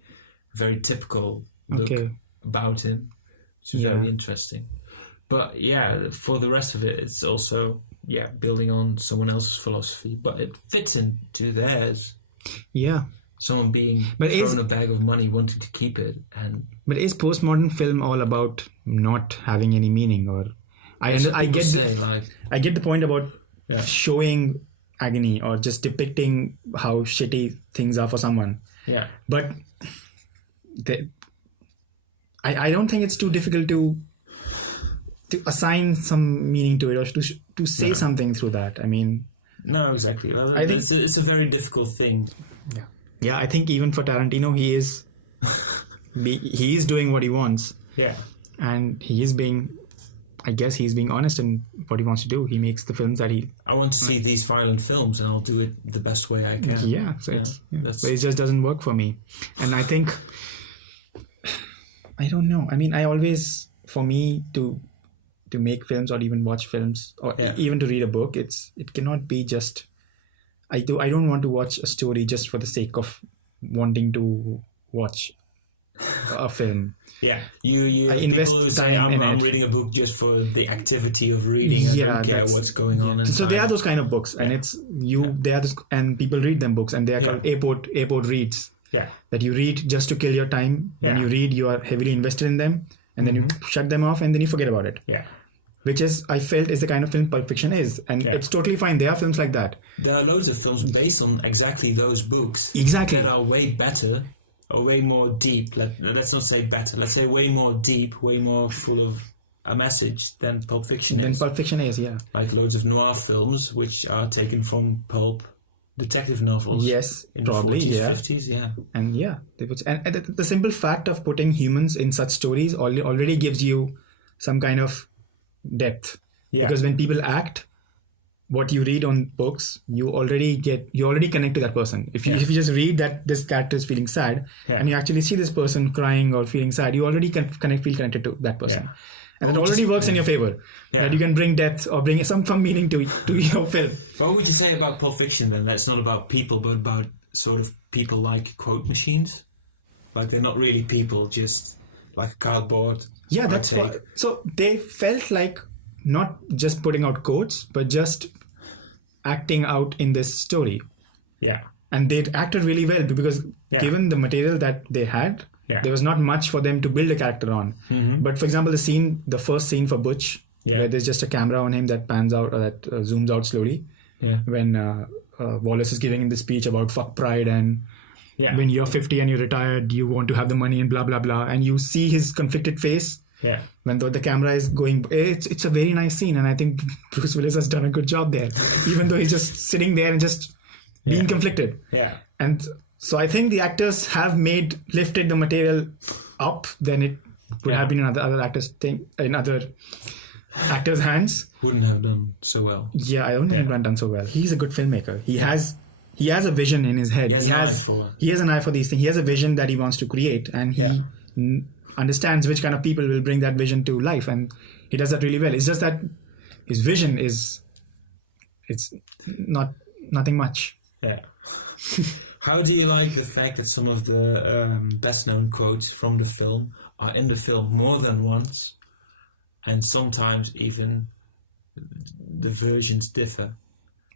very typical look about him, which is very interesting. But for the rest of it, it's also building on someone else's philosophy, but it fits into theirs. Someone being thrown a bag of money, wanting to keep it. But is postmodern film all about not having any meaning? Or I get the point about showing agony or just depicting how shitty things are for someone. But I don't think it's too difficult to assign some meaning to it or to say something through that. I mean, no, exactly. I think it's a very difficult thing. Yeah, I think even for Tarantino, he is doing what he wants. And he's being honest in what he wants to do. He makes the films that I want to see these violent films, and I'll do it the best way I can. But it just doesn't work for me. And I think, I don't know. I mean, for me to make films or even watch films or even to read a book, it cannot be just... I don't want to watch a story just for the sake of wanting to watch a film. Yeah, you I invest people who say, time in I'm it. reading a book just for the activity of reading. I don't care what's going on. So inside. there are those kind of books, and they are and people read them books, and they are called airport reads. Yeah. That you read just to kill your time. When you read, you are heavily invested in them, and then you shut them off, and then you forget about it. Yeah. Which is, I felt, is the kind of film Pulp Fiction is, and it's totally fine. There are films like that. There are loads of films based on exactly those books. Exactly. That are way better. Or way more deep. Let's not say better. Let's say way more deep, way more full of a message than Pulp Fiction is. Pulp Fiction is, yeah. Like loads of noir films, which are taken from pulp detective novels. Yes, in probably, the 40s, yeah. 50s, yeah. And the simple fact of putting humans in such stories already gives you some kind of depth. Yeah. Because when people act, what you read on books, you already connect to that person. If you just read that this character is feeling sad, and you actually see this person crying or feeling sad, you already feel connected to that person. Yeah. And it already works in your favor. Yeah. That you can bring depth or bring some meaning to your film. What would you say about Pulp Fiction then? That's not about people, but about sort of people like quote machines? Like they're not really people, just like a cardboard. Yeah, that's what. So they felt like not just putting out quotes, but just acting out in this story. Yeah. And they acted really well because given the material that they had, there was not much for them to build a character on. Mm-hmm. But for example, the first scene for Butch, where there's just a camera on him that pans out or that zooms out slowly. Yeah. When Wallace is giving in the speech about fuck pride and when you're 50 and you're retired, you want to have the money and blah, blah, blah. And you see his conflicted face. Yeah. When the camera is going, it's a very nice scene, and I think Bruce Willis has done a good job there, even though he's just sitting there and just being conflicted. Yeah. And so I think the actors have lifted the material up than it would have been in other actors' hands. Wouldn't have done so well. Yeah, I don't think it would have done so well. He's a good filmmaker. He has a vision in his head. He has an eye for these things. He has a vision that he wants to create, and he understands which kind of people will bring that vision to life, and he does that really well. It's just that his vision it's nothing much. Yeah. How do you like the fact that some of the best known quotes from the film are in the film more than once, and sometimes even the versions differ?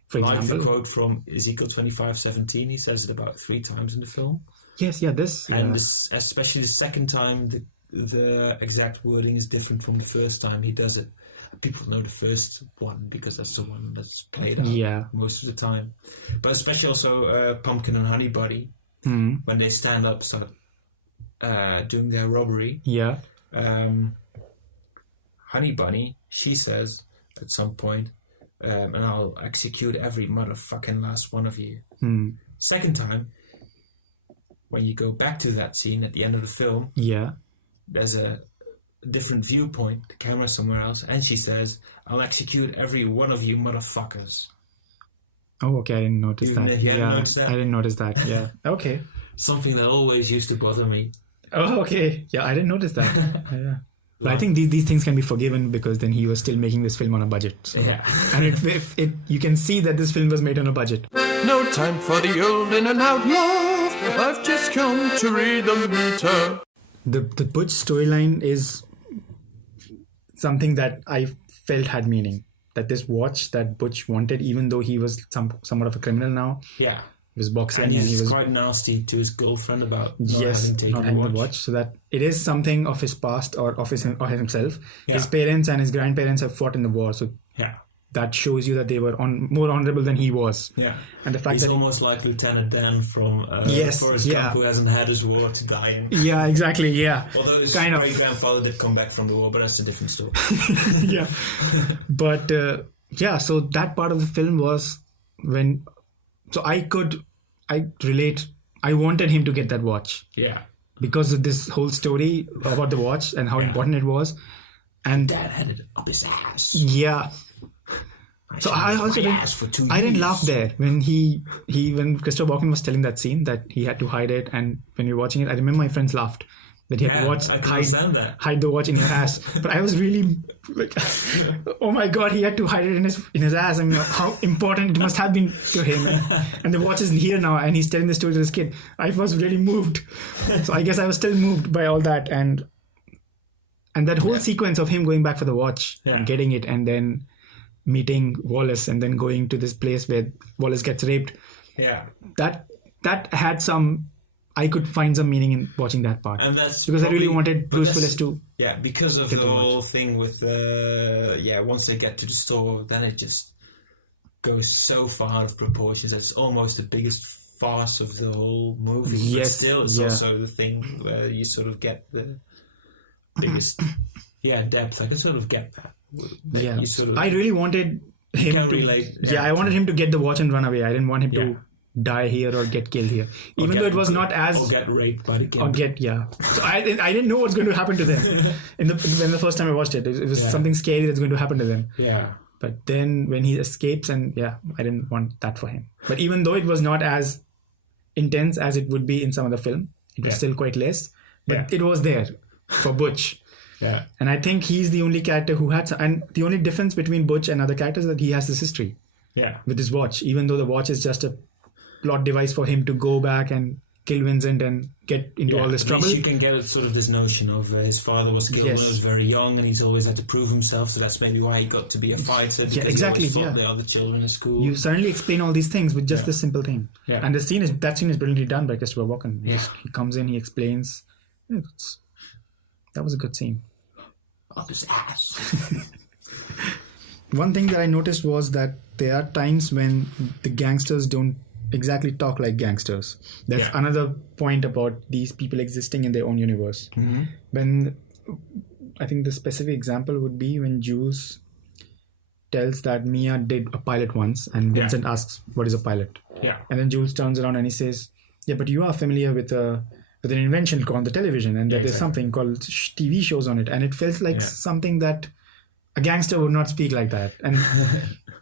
For example, the quote from Ezekiel 25:17, he says it about 3 times in the film. Yes, and especially the second time, the exact wording is different from the first time he does it. People know the first one because that's the one that's played out most of the time. But especially also Pumpkin and Honey Buddy, when they stand up, sort of doing their robbery. Yeah. Honey Bunny, she says at some point, and I'll execute every motherfucking last one of you. Second time, when you go back to that scene at the end of the film, there's a different viewpoint, the camera somewhere else, and she says, I'll execute every one of you motherfuckers. Oh, okay, I didn't notice that. Notice that? I didn't notice that, yeah. Okay. Something that always used to bother me. Oh, okay. Yeah, I didn't notice that. Yeah. But I think these things can be forgiven because then he was still making this film on a budget. So. Yeah. And you can see that this film was made on a budget. No time for the old in and out love. I've just come to read the meter. The Butch storyline is something that I felt had meaning. That this watch that Butch wanted, even though he was somewhat of a criminal now. Yeah. He was boxing and he was quite nasty to his girlfriend about not having the watch. So that it is something of his past or of himself. Yeah. His parents and his grandparents have fought in the war, so that shows you that they were more honorable than he was. Yeah, and the fact he's almost like Lieutenant Dan from Forrest Gump, who hasn't had his war to die in. Yeah, exactly. Yeah, although his great grandfather did come back from the war, but that's a different story. Yeah, but so that part of the film was when. So I relate. I wanted him to get that watch. Yeah. Because of this whole story about the watch and how important it was. And Dad had it up his ass. Yeah. So I also didn't laugh there when when Christopher Walken was telling that scene that he had to hide it, and when we were watching it, I remember my friends laughed that he had to watch, I can understand that. hide the watch in your ass. But I was really like, oh my God, he had to hide it in his ass. I mean, how important it must have been to him. And the watch is here now, and he's telling the story to this kid. I was really moved. So I guess I was still moved by all that, and that whole sequence of him going back for the watch and getting it, and then meeting Wallace, and then going to this place where Wallace gets raped. Yeah. That had some. I could find some meaning in watching that part. And that's because I really wanted Bruce Willis to. Yeah, because of the whole thing with once they get to the store, then it just goes so far out of proportions that it's almost the biggest farce of the whole movie. Yes, but still, it's also the thing where you sort of get the biggest depth. I can sort of get that. Yeah, you sort of, I really wanted him to relate. Yeah, I wanted him to get the watch and run away. I didn't want him to die here or get killed here, even though it was not as or get raped by the kid. Or get So I didn't know what's going to happen to them when the first time I watched it. It was something scary that's going to happen to them. Yeah. But then when he escapes, and I didn't want that for him. But even though it was not as intense as it would be in some other film, it was still quite less. But it was there for Butch. Yeah. And I think he's the only character who had and the only difference between Butch and other characters is that he has this history. Yeah. With his watch, even though the watch is just a plot device for him to go back and kill Vincent and get into all this trouble. At least you can get sort of this notion of his father was killed when he was very young, and he's always had to prove himself, so that's maybe why he got to be a fighter. Yeah, exactly. He always fought the other children at school. You suddenly explain all these things with just this simple thing. Yeah. And that scene is brilliantly done by Christopher Walken. Yeah. He comes in, he explains. That was a good scene. Up his ass. One thing that I noticed was that there are times when the gangsters don't exactly talk like gangsters. That's another point about these people existing in their own universe. Mm-hmm. When I think the specific example would be when Jules tells that Mia did a pilot once, and Vincent asks, "What is a pilot?" Yeah, and then Jules turns around and he says, "Yeah, but you are familiar with an invention called the television, and that there's something called TV shows on it." And it felt like something that a gangster would not speak like that. And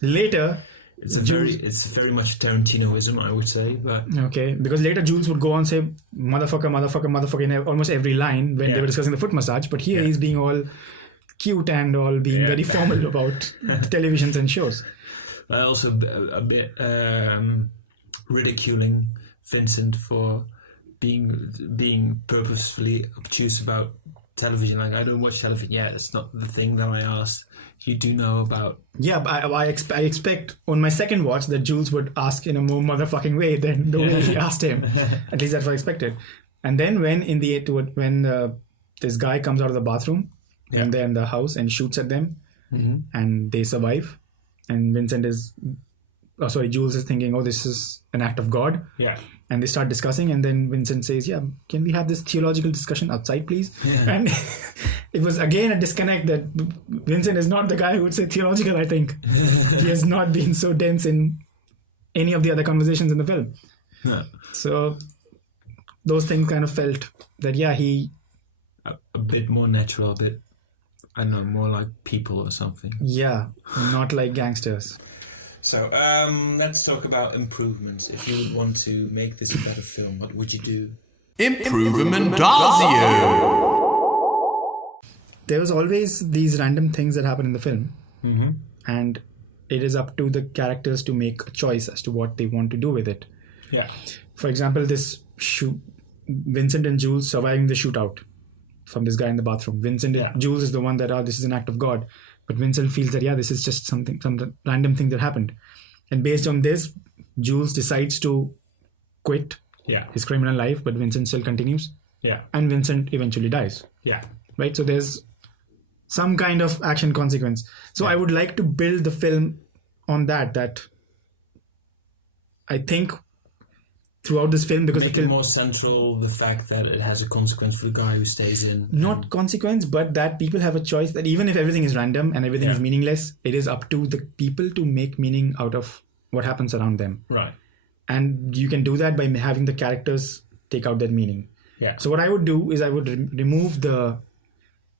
later. It's very much Tarantinoism, I would say. But okay, because later Jules would go on and say motherfucker, motherfucker, motherfucker in almost every line when they were discussing the foot massage. But here he's being all cute and all being very formal about televisions and shows. Also a bit ridiculing Vincent for being purposefully obtuse about television. Like, I don't watch television. Yeah, that's not the thing that I asked. You do know about... Yeah, but I expect on my second watch that Jules would ask in a more motherfucking way than the way he asked him. At least that's what I expected. And then when this guy comes out of the bathroom and they're in the house and shoots at them and they survive, and Jules is thinking, oh, this is an act of God. Yeah. And they start discussing, and then Vincent says, yeah, can we have this theological discussion outside, please? Yeah. And it was again a disconnect that Vincent is not the guy who would say theological, I think. He has not been so dense in any of the other conversations in the film. Yeah. So those things kind of felt that, he... A bit more natural, a bit, I don't know, more like people or something. Yeah, not like gangsters. So let's talk about improvements. If you would want to make this a better film, what would you do? Improvement-Dasio! There was always these random things that happen in the film. Mm-hmm. And it is up to the characters to make a choice as to what they want to do with it. Yeah. For example, Vincent and Jules surviving the shootout from this guy in the bathroom. Jules is the one that, this is an act of God. But Vincent feels that, this is just some random thing that happened. And based on this, Jules decides to quit his criminal life, but Vincent still continues. Yeah. And Vincent eventually dies. Yeah. Right? So there's some kind of action consequence. So I would like to build the film on that I think throughout this film, because make it more central, the fact that it has a consequence for the guy who stays in. Not consequence, but that people have a choice, that even if everything is random and everything is meaningless, it is up to the people to make meaning out of what happens around them. Right. And you can do that by having the characters take out that meaning. Yeah. So what I would do is I would remove the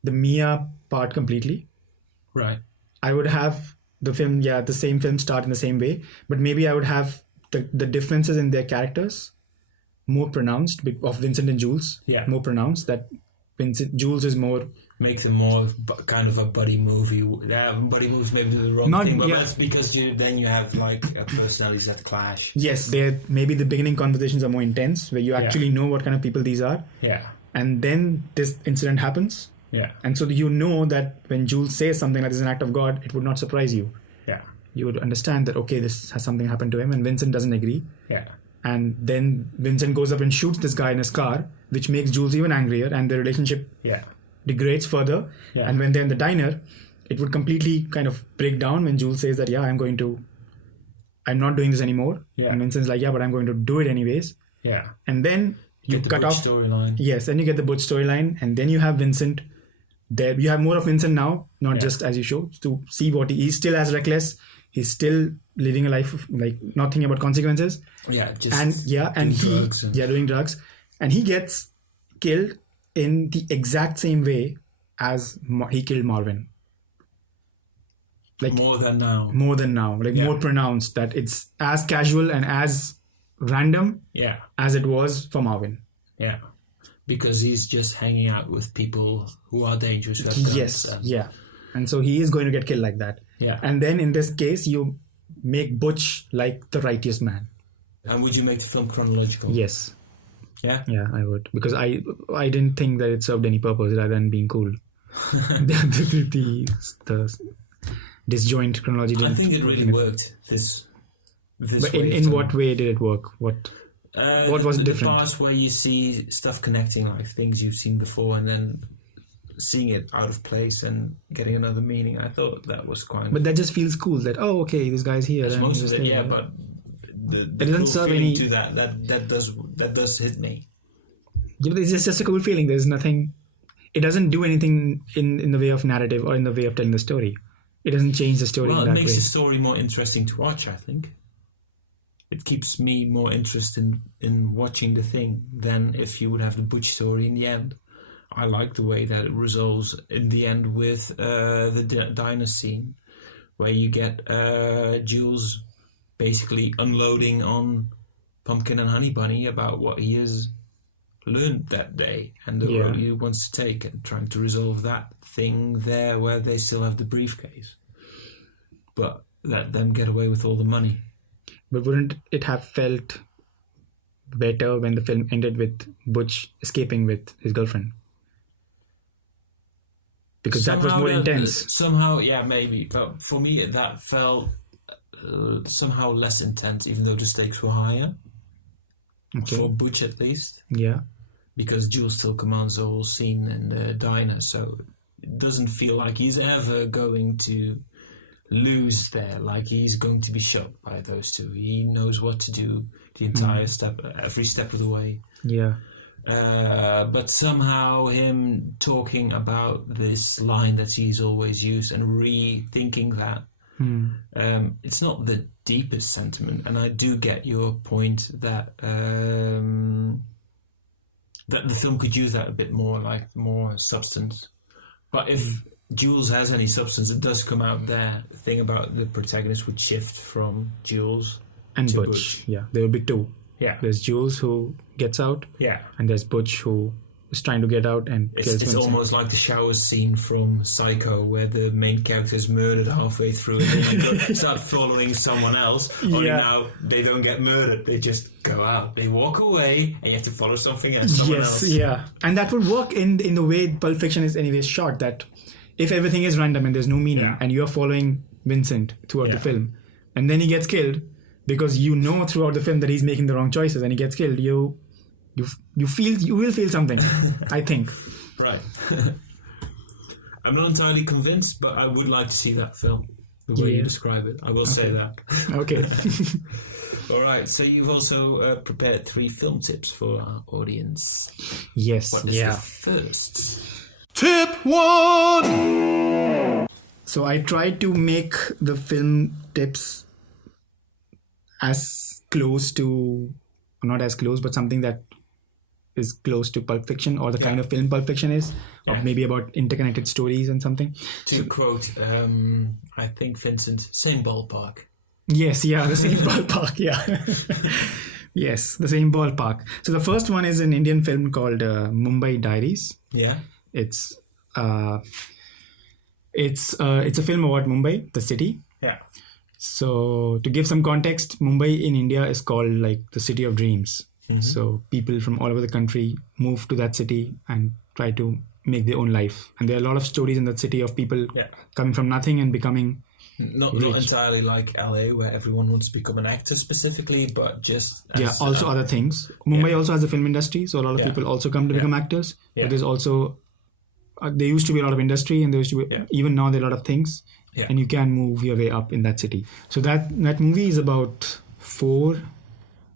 Mia part completely. Right. I would have the film, the same film start in the same way, but maybe I would have the differences in their characters more pronounced, of Vincent and Jules, more pronounced, that Jules is more... Make them more kind of a buddy movie. Yeah, buddy movies maybe the wrong thing, but that's because then you have like personalities that clash. Yes, maybe the beginning conversations are more intense, where you actually know what kind of people these are. Yeah. And then this incident happens. Yeah. And so you know that when Jules says something like this is an act of God, it would not surprise you. Yeah. You would understand that, okay, this has something happened to him, and Vincent doesn't agree. Yeah. And then Vincent goes up and shoots this guy in his car, which makes Jules even angrier, and the relationship degrades further. Yeah. And when they're in the diner, it would completely kind of break down when Jules says that, I'm not doing this anymore. Yeah. And Vincent's like, but I'm going to do it anyways. Yeah. And then you cut off storyline. Yes, and you get the Butch storyline, and then you have Vincent there. You have more of Vincent now, not just as you show, to see what he's still as reckless. He's still living a life of, like, not thinking about consequences. Yeah, doing drugs. And he gets killed in the exact same way as he killed Marvin. Like more than now. More pronounced, that it's as casual and as random as it was for Marvin. Yeah. Because he's just hanging out with people who are dangerous. Who have guns. Yes, and so he is going to get killed like that. Yeah. And then in this case, you make Butch like the righteous man. And would you make the film chronological? Yes. Yeah? Yeah, I would. Because I didn't think that it served any purpose rather than being cool. the disjoint chronology didn't... I think it really worked. But in what way did it work? What was different? The parts where you see stuff connecting, like things you've seen before, and then seeing it out of place and getting another meaning. I thought that was quite... But that just feels cool, that, okay, this guy's here. That's most of it, but the it doesn't serve any... to that does hit me. Yeah, it's just a cool feeling. There's nothing... It doesn't do anything in the way of narrative or in the way of telling the story. It doesn't change the story in that way. Well, it makes the story more interesting to watch, I think. It keeps me more interested in watching the thing than if you would have the Butch story in the end. I like the way that it resolves in the end with the diner scene, where you get Jules basically unloading on Pumpkin and Honey Bunny about what he has learned that day and the road he wants to take, and trying to resolve that thing there where they still have the briefcase, but let them get away with all the money. But wouldn't it have felt better when the film ended with Butch escaping with his girlfriend? Because somehow that was more intense. Somehow, maybe. But for me, that felt somehow less intense, even though the stakes were higher. Okay. For Butch, at least. Yeah. Because Jules still commands the whole scene in the diner, so it doesn't feel like he's ever going to lose there, like he's going to be shot by those two. He knows what to do the entire every step of the way. Yeah. But somehow him talking about this line that he's always used and rethinking that, it's not the deepest sentiment. And I do get your point that that the film could use that a bit more, like more substance. But if Jules has any substance, it does come out there. The thing about the protagonist would shift from Jules and to Butch. Yeah, there will be two. Yeah. There's Jules who gets out. Yeah. And there's Butch who is trying to get out and kills Vincent. It's almost like the shower scene from Psycho, where the main character is murdered halfway through and then start following someone else. Only now they don't get murdered. They just go out. They walk away and you have to follow someone else. Yeah. And that would work in the way Pulp Fiction is anyways shot, that if everything is random and there's no meaning and you're following Vincent throughout the film, and then he gets killed because you know throughout the film that he's making the wrong choices and he gets killed, you will feel something. I think. Right. I'm not entirely convinced, but I would like to see that film the way you describe it. I will say that. Okay. All right. So you've also prepared 3 film tips for our audience. Yes. What is the first? Tip 1! So I tried to make the film tips as close to, not as close, but something that is close to Pulp Fiction, or the kind of film Pulp Fiction is, or maybe about interconnected stories and something. To quote, I think Vincent, same ballpark. Yes, the same ballpark, Yes, the same ballpark. So the first one is an Indian film called Mumbai Diaries. Yeah. It's a film about Mumbai, the city. Yeah. So to give some context, Mumbai in India is called like the city of dreams. So people from all over the country move to that city and try to make their own life. And there are a lot of stories in that city of people coming from nothing and becoming not entirely like LA, where everyone wants to become an actor specifically, but just also other things. Mumbai also has a film industry, so a lot of people also come to become actors. But there's also there used to be a lot of industry, and there used to be even now there are a lot of things, and you can move your way up in that city. So that movie is about 4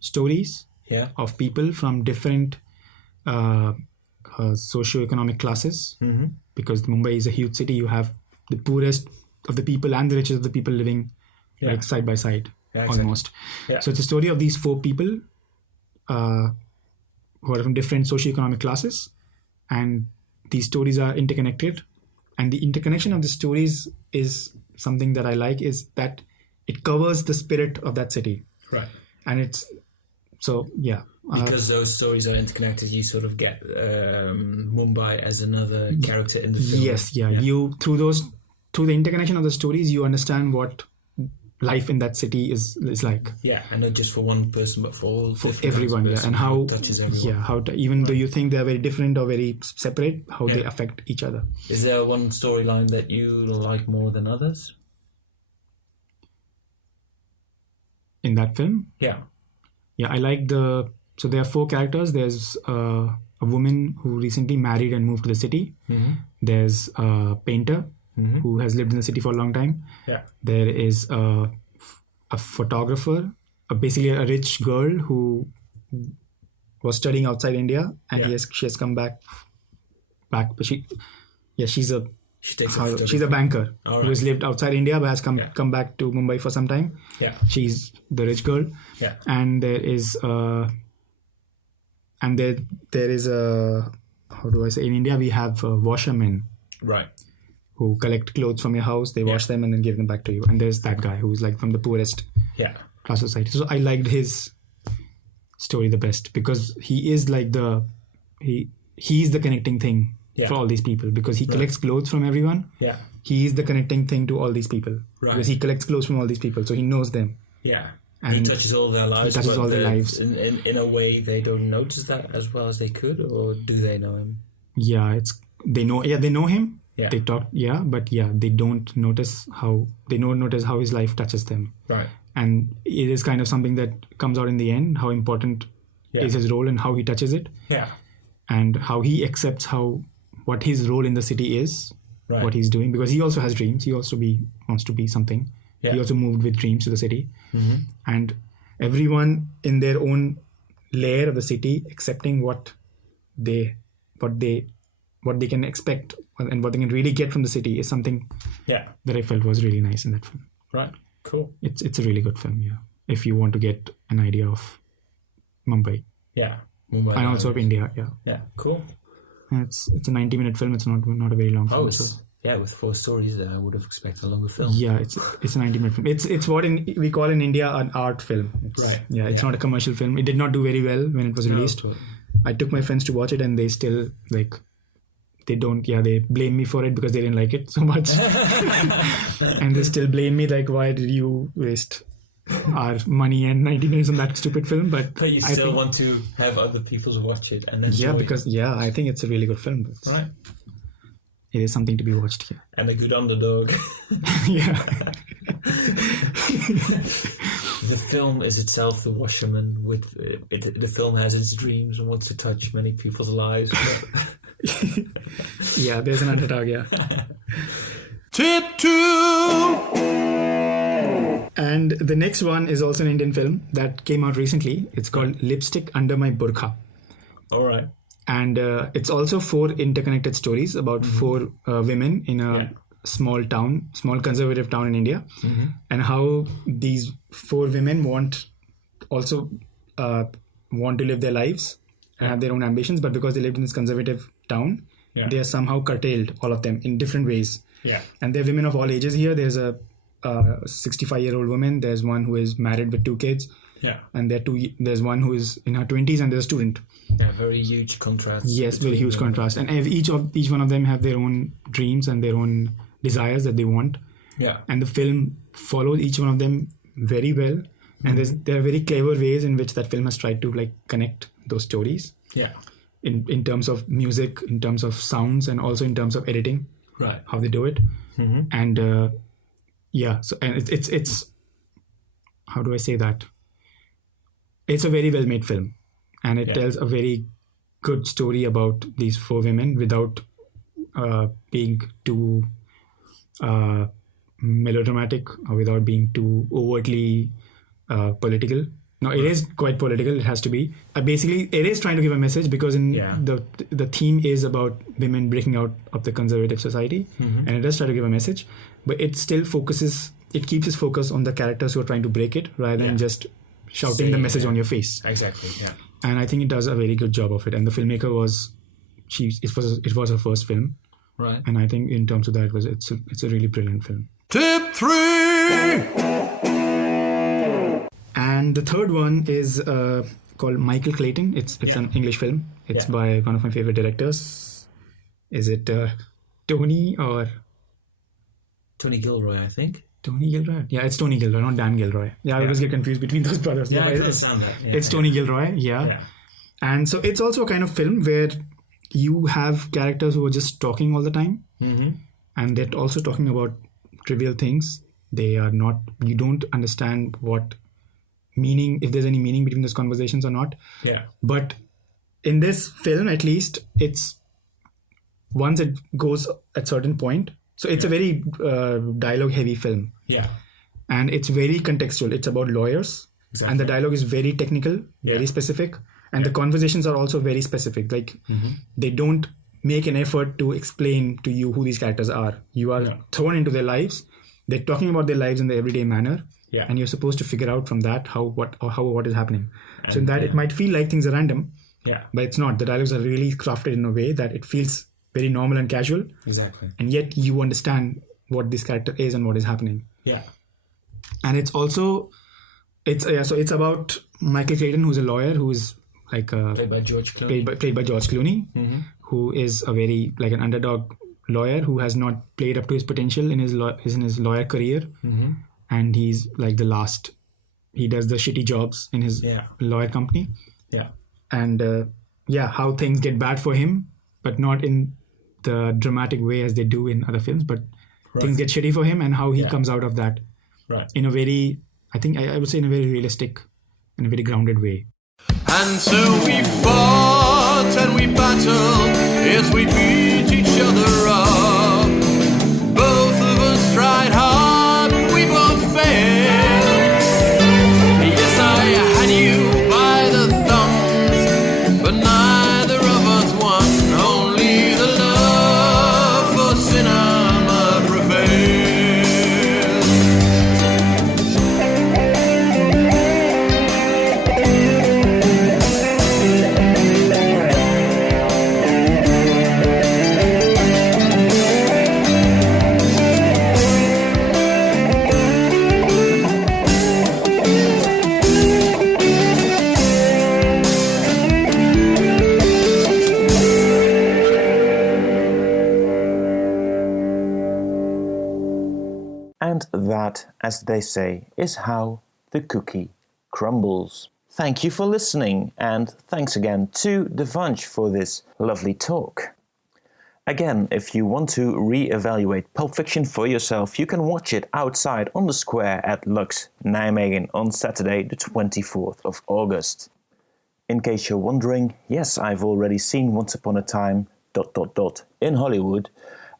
stories of people from different socio-economic classes. Because Mumbai is a huge city, you have the poorest of the people and the richest of the people living like side by side almost. So it's a story of these 4 people who are from different socio-economic classes, and these stories are interconnected. And the interconnection of the stories is something that I like, is that it covers the spirit of that city. Right. And it's so because those stories are interconnected, you sort of get Mumbai as another character in the film. Yes, you through the interconnection of the stories, you understand what life in that city is like. Yeah, and not just for one person, but for everyone. And how it touches everyone. Even though you think they are very different or very separate, how they affect each other. Is there one storyline that you like more than others in that film? Yeah, I like so there are 4 characters. There's a woman who recently married and moved to the city. There's a painter who has lived in the city for a long time. Yeah. There is a photographer, basically a rich girl who was studying outside India, and she has come back. But she's a banker who has lived outside India but has come back to Mumbai for some time. Yeah. She's the rich girl. Yeah. And there is there is a, how do I say, in India we have washermen. Right. Who collect clothes from your house, they wash them and then give them back to you. And there's that guy who's like from the poorest class society. So I liked his story the best, because he is like he's the connecting thing for all these people, because he collects clothes from everyone. Yeah. He is the connecting thing to all these people. Right. Because he collects clothes from all these people, so he knows them. Yeah. And he touches all their lives. He touches all their lives. In a way, they don't notice that as well as they could, or do they know him? Yeah, they know him. Yeah. They talk, but they don't notice how his life touches them. Right. And it is kind of something that comes out in the end, how important is his role and how he touches it. Yeah. And how he accepts what his role in the city is, what he's doing, because he also has dreams. He also wants to be something. Yeah. He also moved with dreams to the city. And everyone in their own layer of the city accepting what they can expect and what they can really get from the city is something that I felt was really nice in that film. Right, cool. It's a really good film, if you want to get an idea of Mumbai. Yeah, Mumbai. And also of India, Yeah, cool. And it's a 90-minute film. It's not a very long film. With 4 stories there, I would have expected a longer film. Yeah, it's a 90-minute film. It's what we call in India an art film. It's not a commercial film. It did not do very well when it was released. No, I took my friends to watch it, and they still they blame me for it because they didn't like it so much. And they still blame me, like, why did you waste our money and 90 minutes on that stupid film? But you still want to have other people watch it and enjoy it. I think it's a really good film. Right. It is something to be watched here. And a good underdog. Yeah. The film is itself the washerman. The film has its dreams and wants to touch many people's lives. Yeah, there's an underdog, Tip 2! And the next one is also an Indian film that came out recently. It's called Lipstick Under My Burqa. All right. And it's also 4 interconnected stories about 4 women in a small conservative town in India, and how these 4 women want to live their lives and have their own ambitions, but because they lived in this conservative town, they are somehow curtailed, all of them, in different ways. Yeah. And there are women of all ages here. There's a 65-year-old woman. There's one who is married with 2 kids. Yeah. And there's one who is in her 20s and there's a student. Yeah, very huge contrast. Yes, very huge contrast. And each one of them have their own dreams and their own desires that they want. Yeah. And the film follows each one of them very well. And there are very clever ways in which that film has tried to like connect those stories. Yeah. In terms of music, in terms of sounds, and also in terms of editing. Right. How they do it. And so and it's how do I say that? It's a very well made film, and it tells a very good story about these 4 women without being too melodramatic or without being too overtly political. No, it is quite political. It has to be. Basically, it is trying to give a message because the theme is about women breaking out of the conservative society, and it does try to give a message. But it still focuses. It keeps its focus on the characters who are trying to break it, rather than just shouting the message on your face. Exactly. Yeah. And I think it does a very good job of it. And the filmmaker it was her first film, right? And I think in terms of that, it's a really brilliant film. Tip 3. And the third one is called Michael Clayton. It's an English film. It's by one of my favorite directors. Is it Tony Gilroy, I think. Tony Gilroy? Yeah, it's Tony Gilroy, not Dan Gilroy. Yeah, I always get confused between those brothers. Yeah, it's Tony Gilroy, yeah. And so it's also a kind of film where you have characters who are just talking all the time. And they're also talking about trivial things. You don't understand what meaning, if there's any meaning between those conversations or not. Yeah. But in this film, at least, once it goes at certain point, so it's a very dialogue heavy film. Yeah. And it's very contextual. It's about lawyers. Exactly. And the dialogue is very technical, very specific. And the conversations are also very specific. Like they don't make an effort to explain to you who these characters are. You are thrown into their lives. They're talking about their lives in the everyday manner. Yeah. And you're supposed to figure out from that what is happening. And so in that it might feel like things are random. Yeah. But it's not. The dialogues are really crafted in a way that it feels very normal and casual. Exactly. And yet you understand what this character is and what is happening. Yeah. And it's also it's about Michael Clayton, who's a lawyer, who is like played by George Clooney. Played by George Clooney, who is a very like an underdog lawyer who has not played up to his potential in his lawyer career. And he's like he does the shitty jobs in his lawyer company. Yeah. And how things get bad for him, but not in the dramatic way as they do in other films, but things get shitty for him, and how he comes out of that in a very, I think I would say in a very realistic and a very grounded way. And so we fought and we battled as we beat each other up. Both of us tried hard, we both failed. Yes, I had you by the thumbs, but neither of us won. Only the love for cinema prevailed. And that, as they say, is how the cookie crumbles. Thank you for listening, and thanks again to Devansh for this lovely talk. Again, if you want to re-evaluate Pulp Fiction for yourself, you can watch it outside on the square at Lux, Nijmegen on Saturday the 24th of August. In case you're wondering, yes, I've already seen Once Upon a Time... in Hollywood,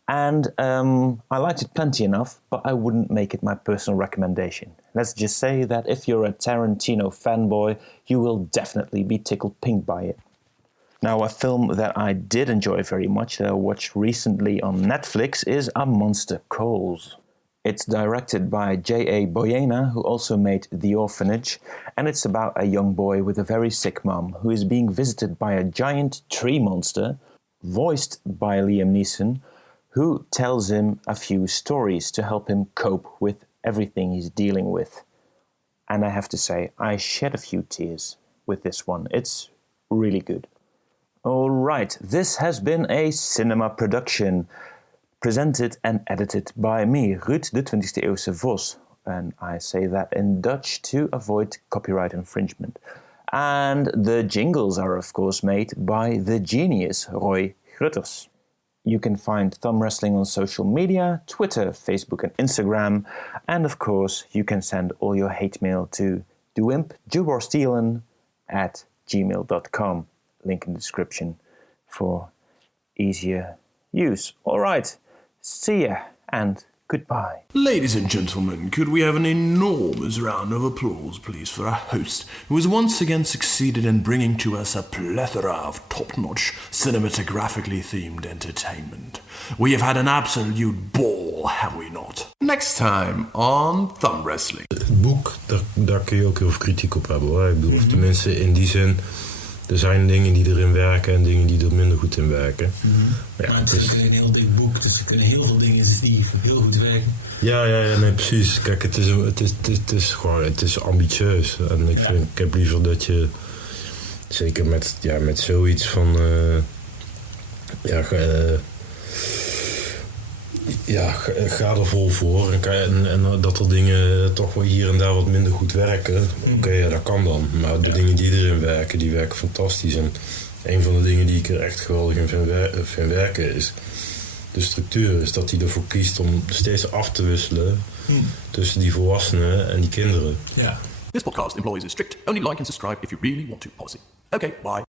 and I liked it plenty enough, but I wouldn't make it my personal recommendation. Let's just say that if you're a Tarantino fanboy, you will definitely be tickled pink by it. Now, a film that I did enjoy very much that I watched recently on Netflix is A Monster Calls. It's directed by J.A. Boyena, who also made The Orphanage, and it's about a young boy with a very sick mum who is being visited by a giant tree monster, voiced by Liam Neeson, who tells him a few stories to help him cope with everything he's dealing with. And I have to say, I shed a few tears with this one. It's really good. All right, this has been a cinema production, presented and edited by me, Ruud de 20e Eeuwse Vos. And I say that in Dutch to avoid copyright infringement. And the jingles are, of course, made by the genius Roy Grutters. You can find Thumb Wrestling on social media, Twitter, Facebook and Instagram. And of course, you can send all your hate mail to Duimpjeworstelen@gmail.com. Link in the description for easier use. All right, see ya and goodbye. Ladies and gentlemen, could we have an enormous round of applause, please, for our host, who has once again succeeded in bringing to us a plethora of top-notch, cinematographically themed entertainment. We have had an absolute ball, have we not? Next time on Thumb Wrestling. Het boek, daar kun je ook heel veel kritiek op hebben, hoor. Ik bedoel, of tenminste in die zin... Er zijn dingen die erin werken en dingen die er minder goed in werken. Ja, maar het is een heel dik boek, dus er kunnen heel veel dingen die heel goed werken. Ja, nee, precies. Kijk, het is ambitieus. En ik heb liever dat je, zeker met zoiets van... ga er vol voor en dat er dingen toch wel hier en daar wat minder goed werken. Oké, dat kan dan. Maar de dingen die erin werken, die werken fantastisch. En een van de dingen die ik er echt geweldig in vind werken is de structuur. Is dat hij ervoor kiest om steeds af te wisselen tussen die volwassenen en die kinderen. This podcast employs a strict only like and subscribe if you really want to policy. Okay, bye.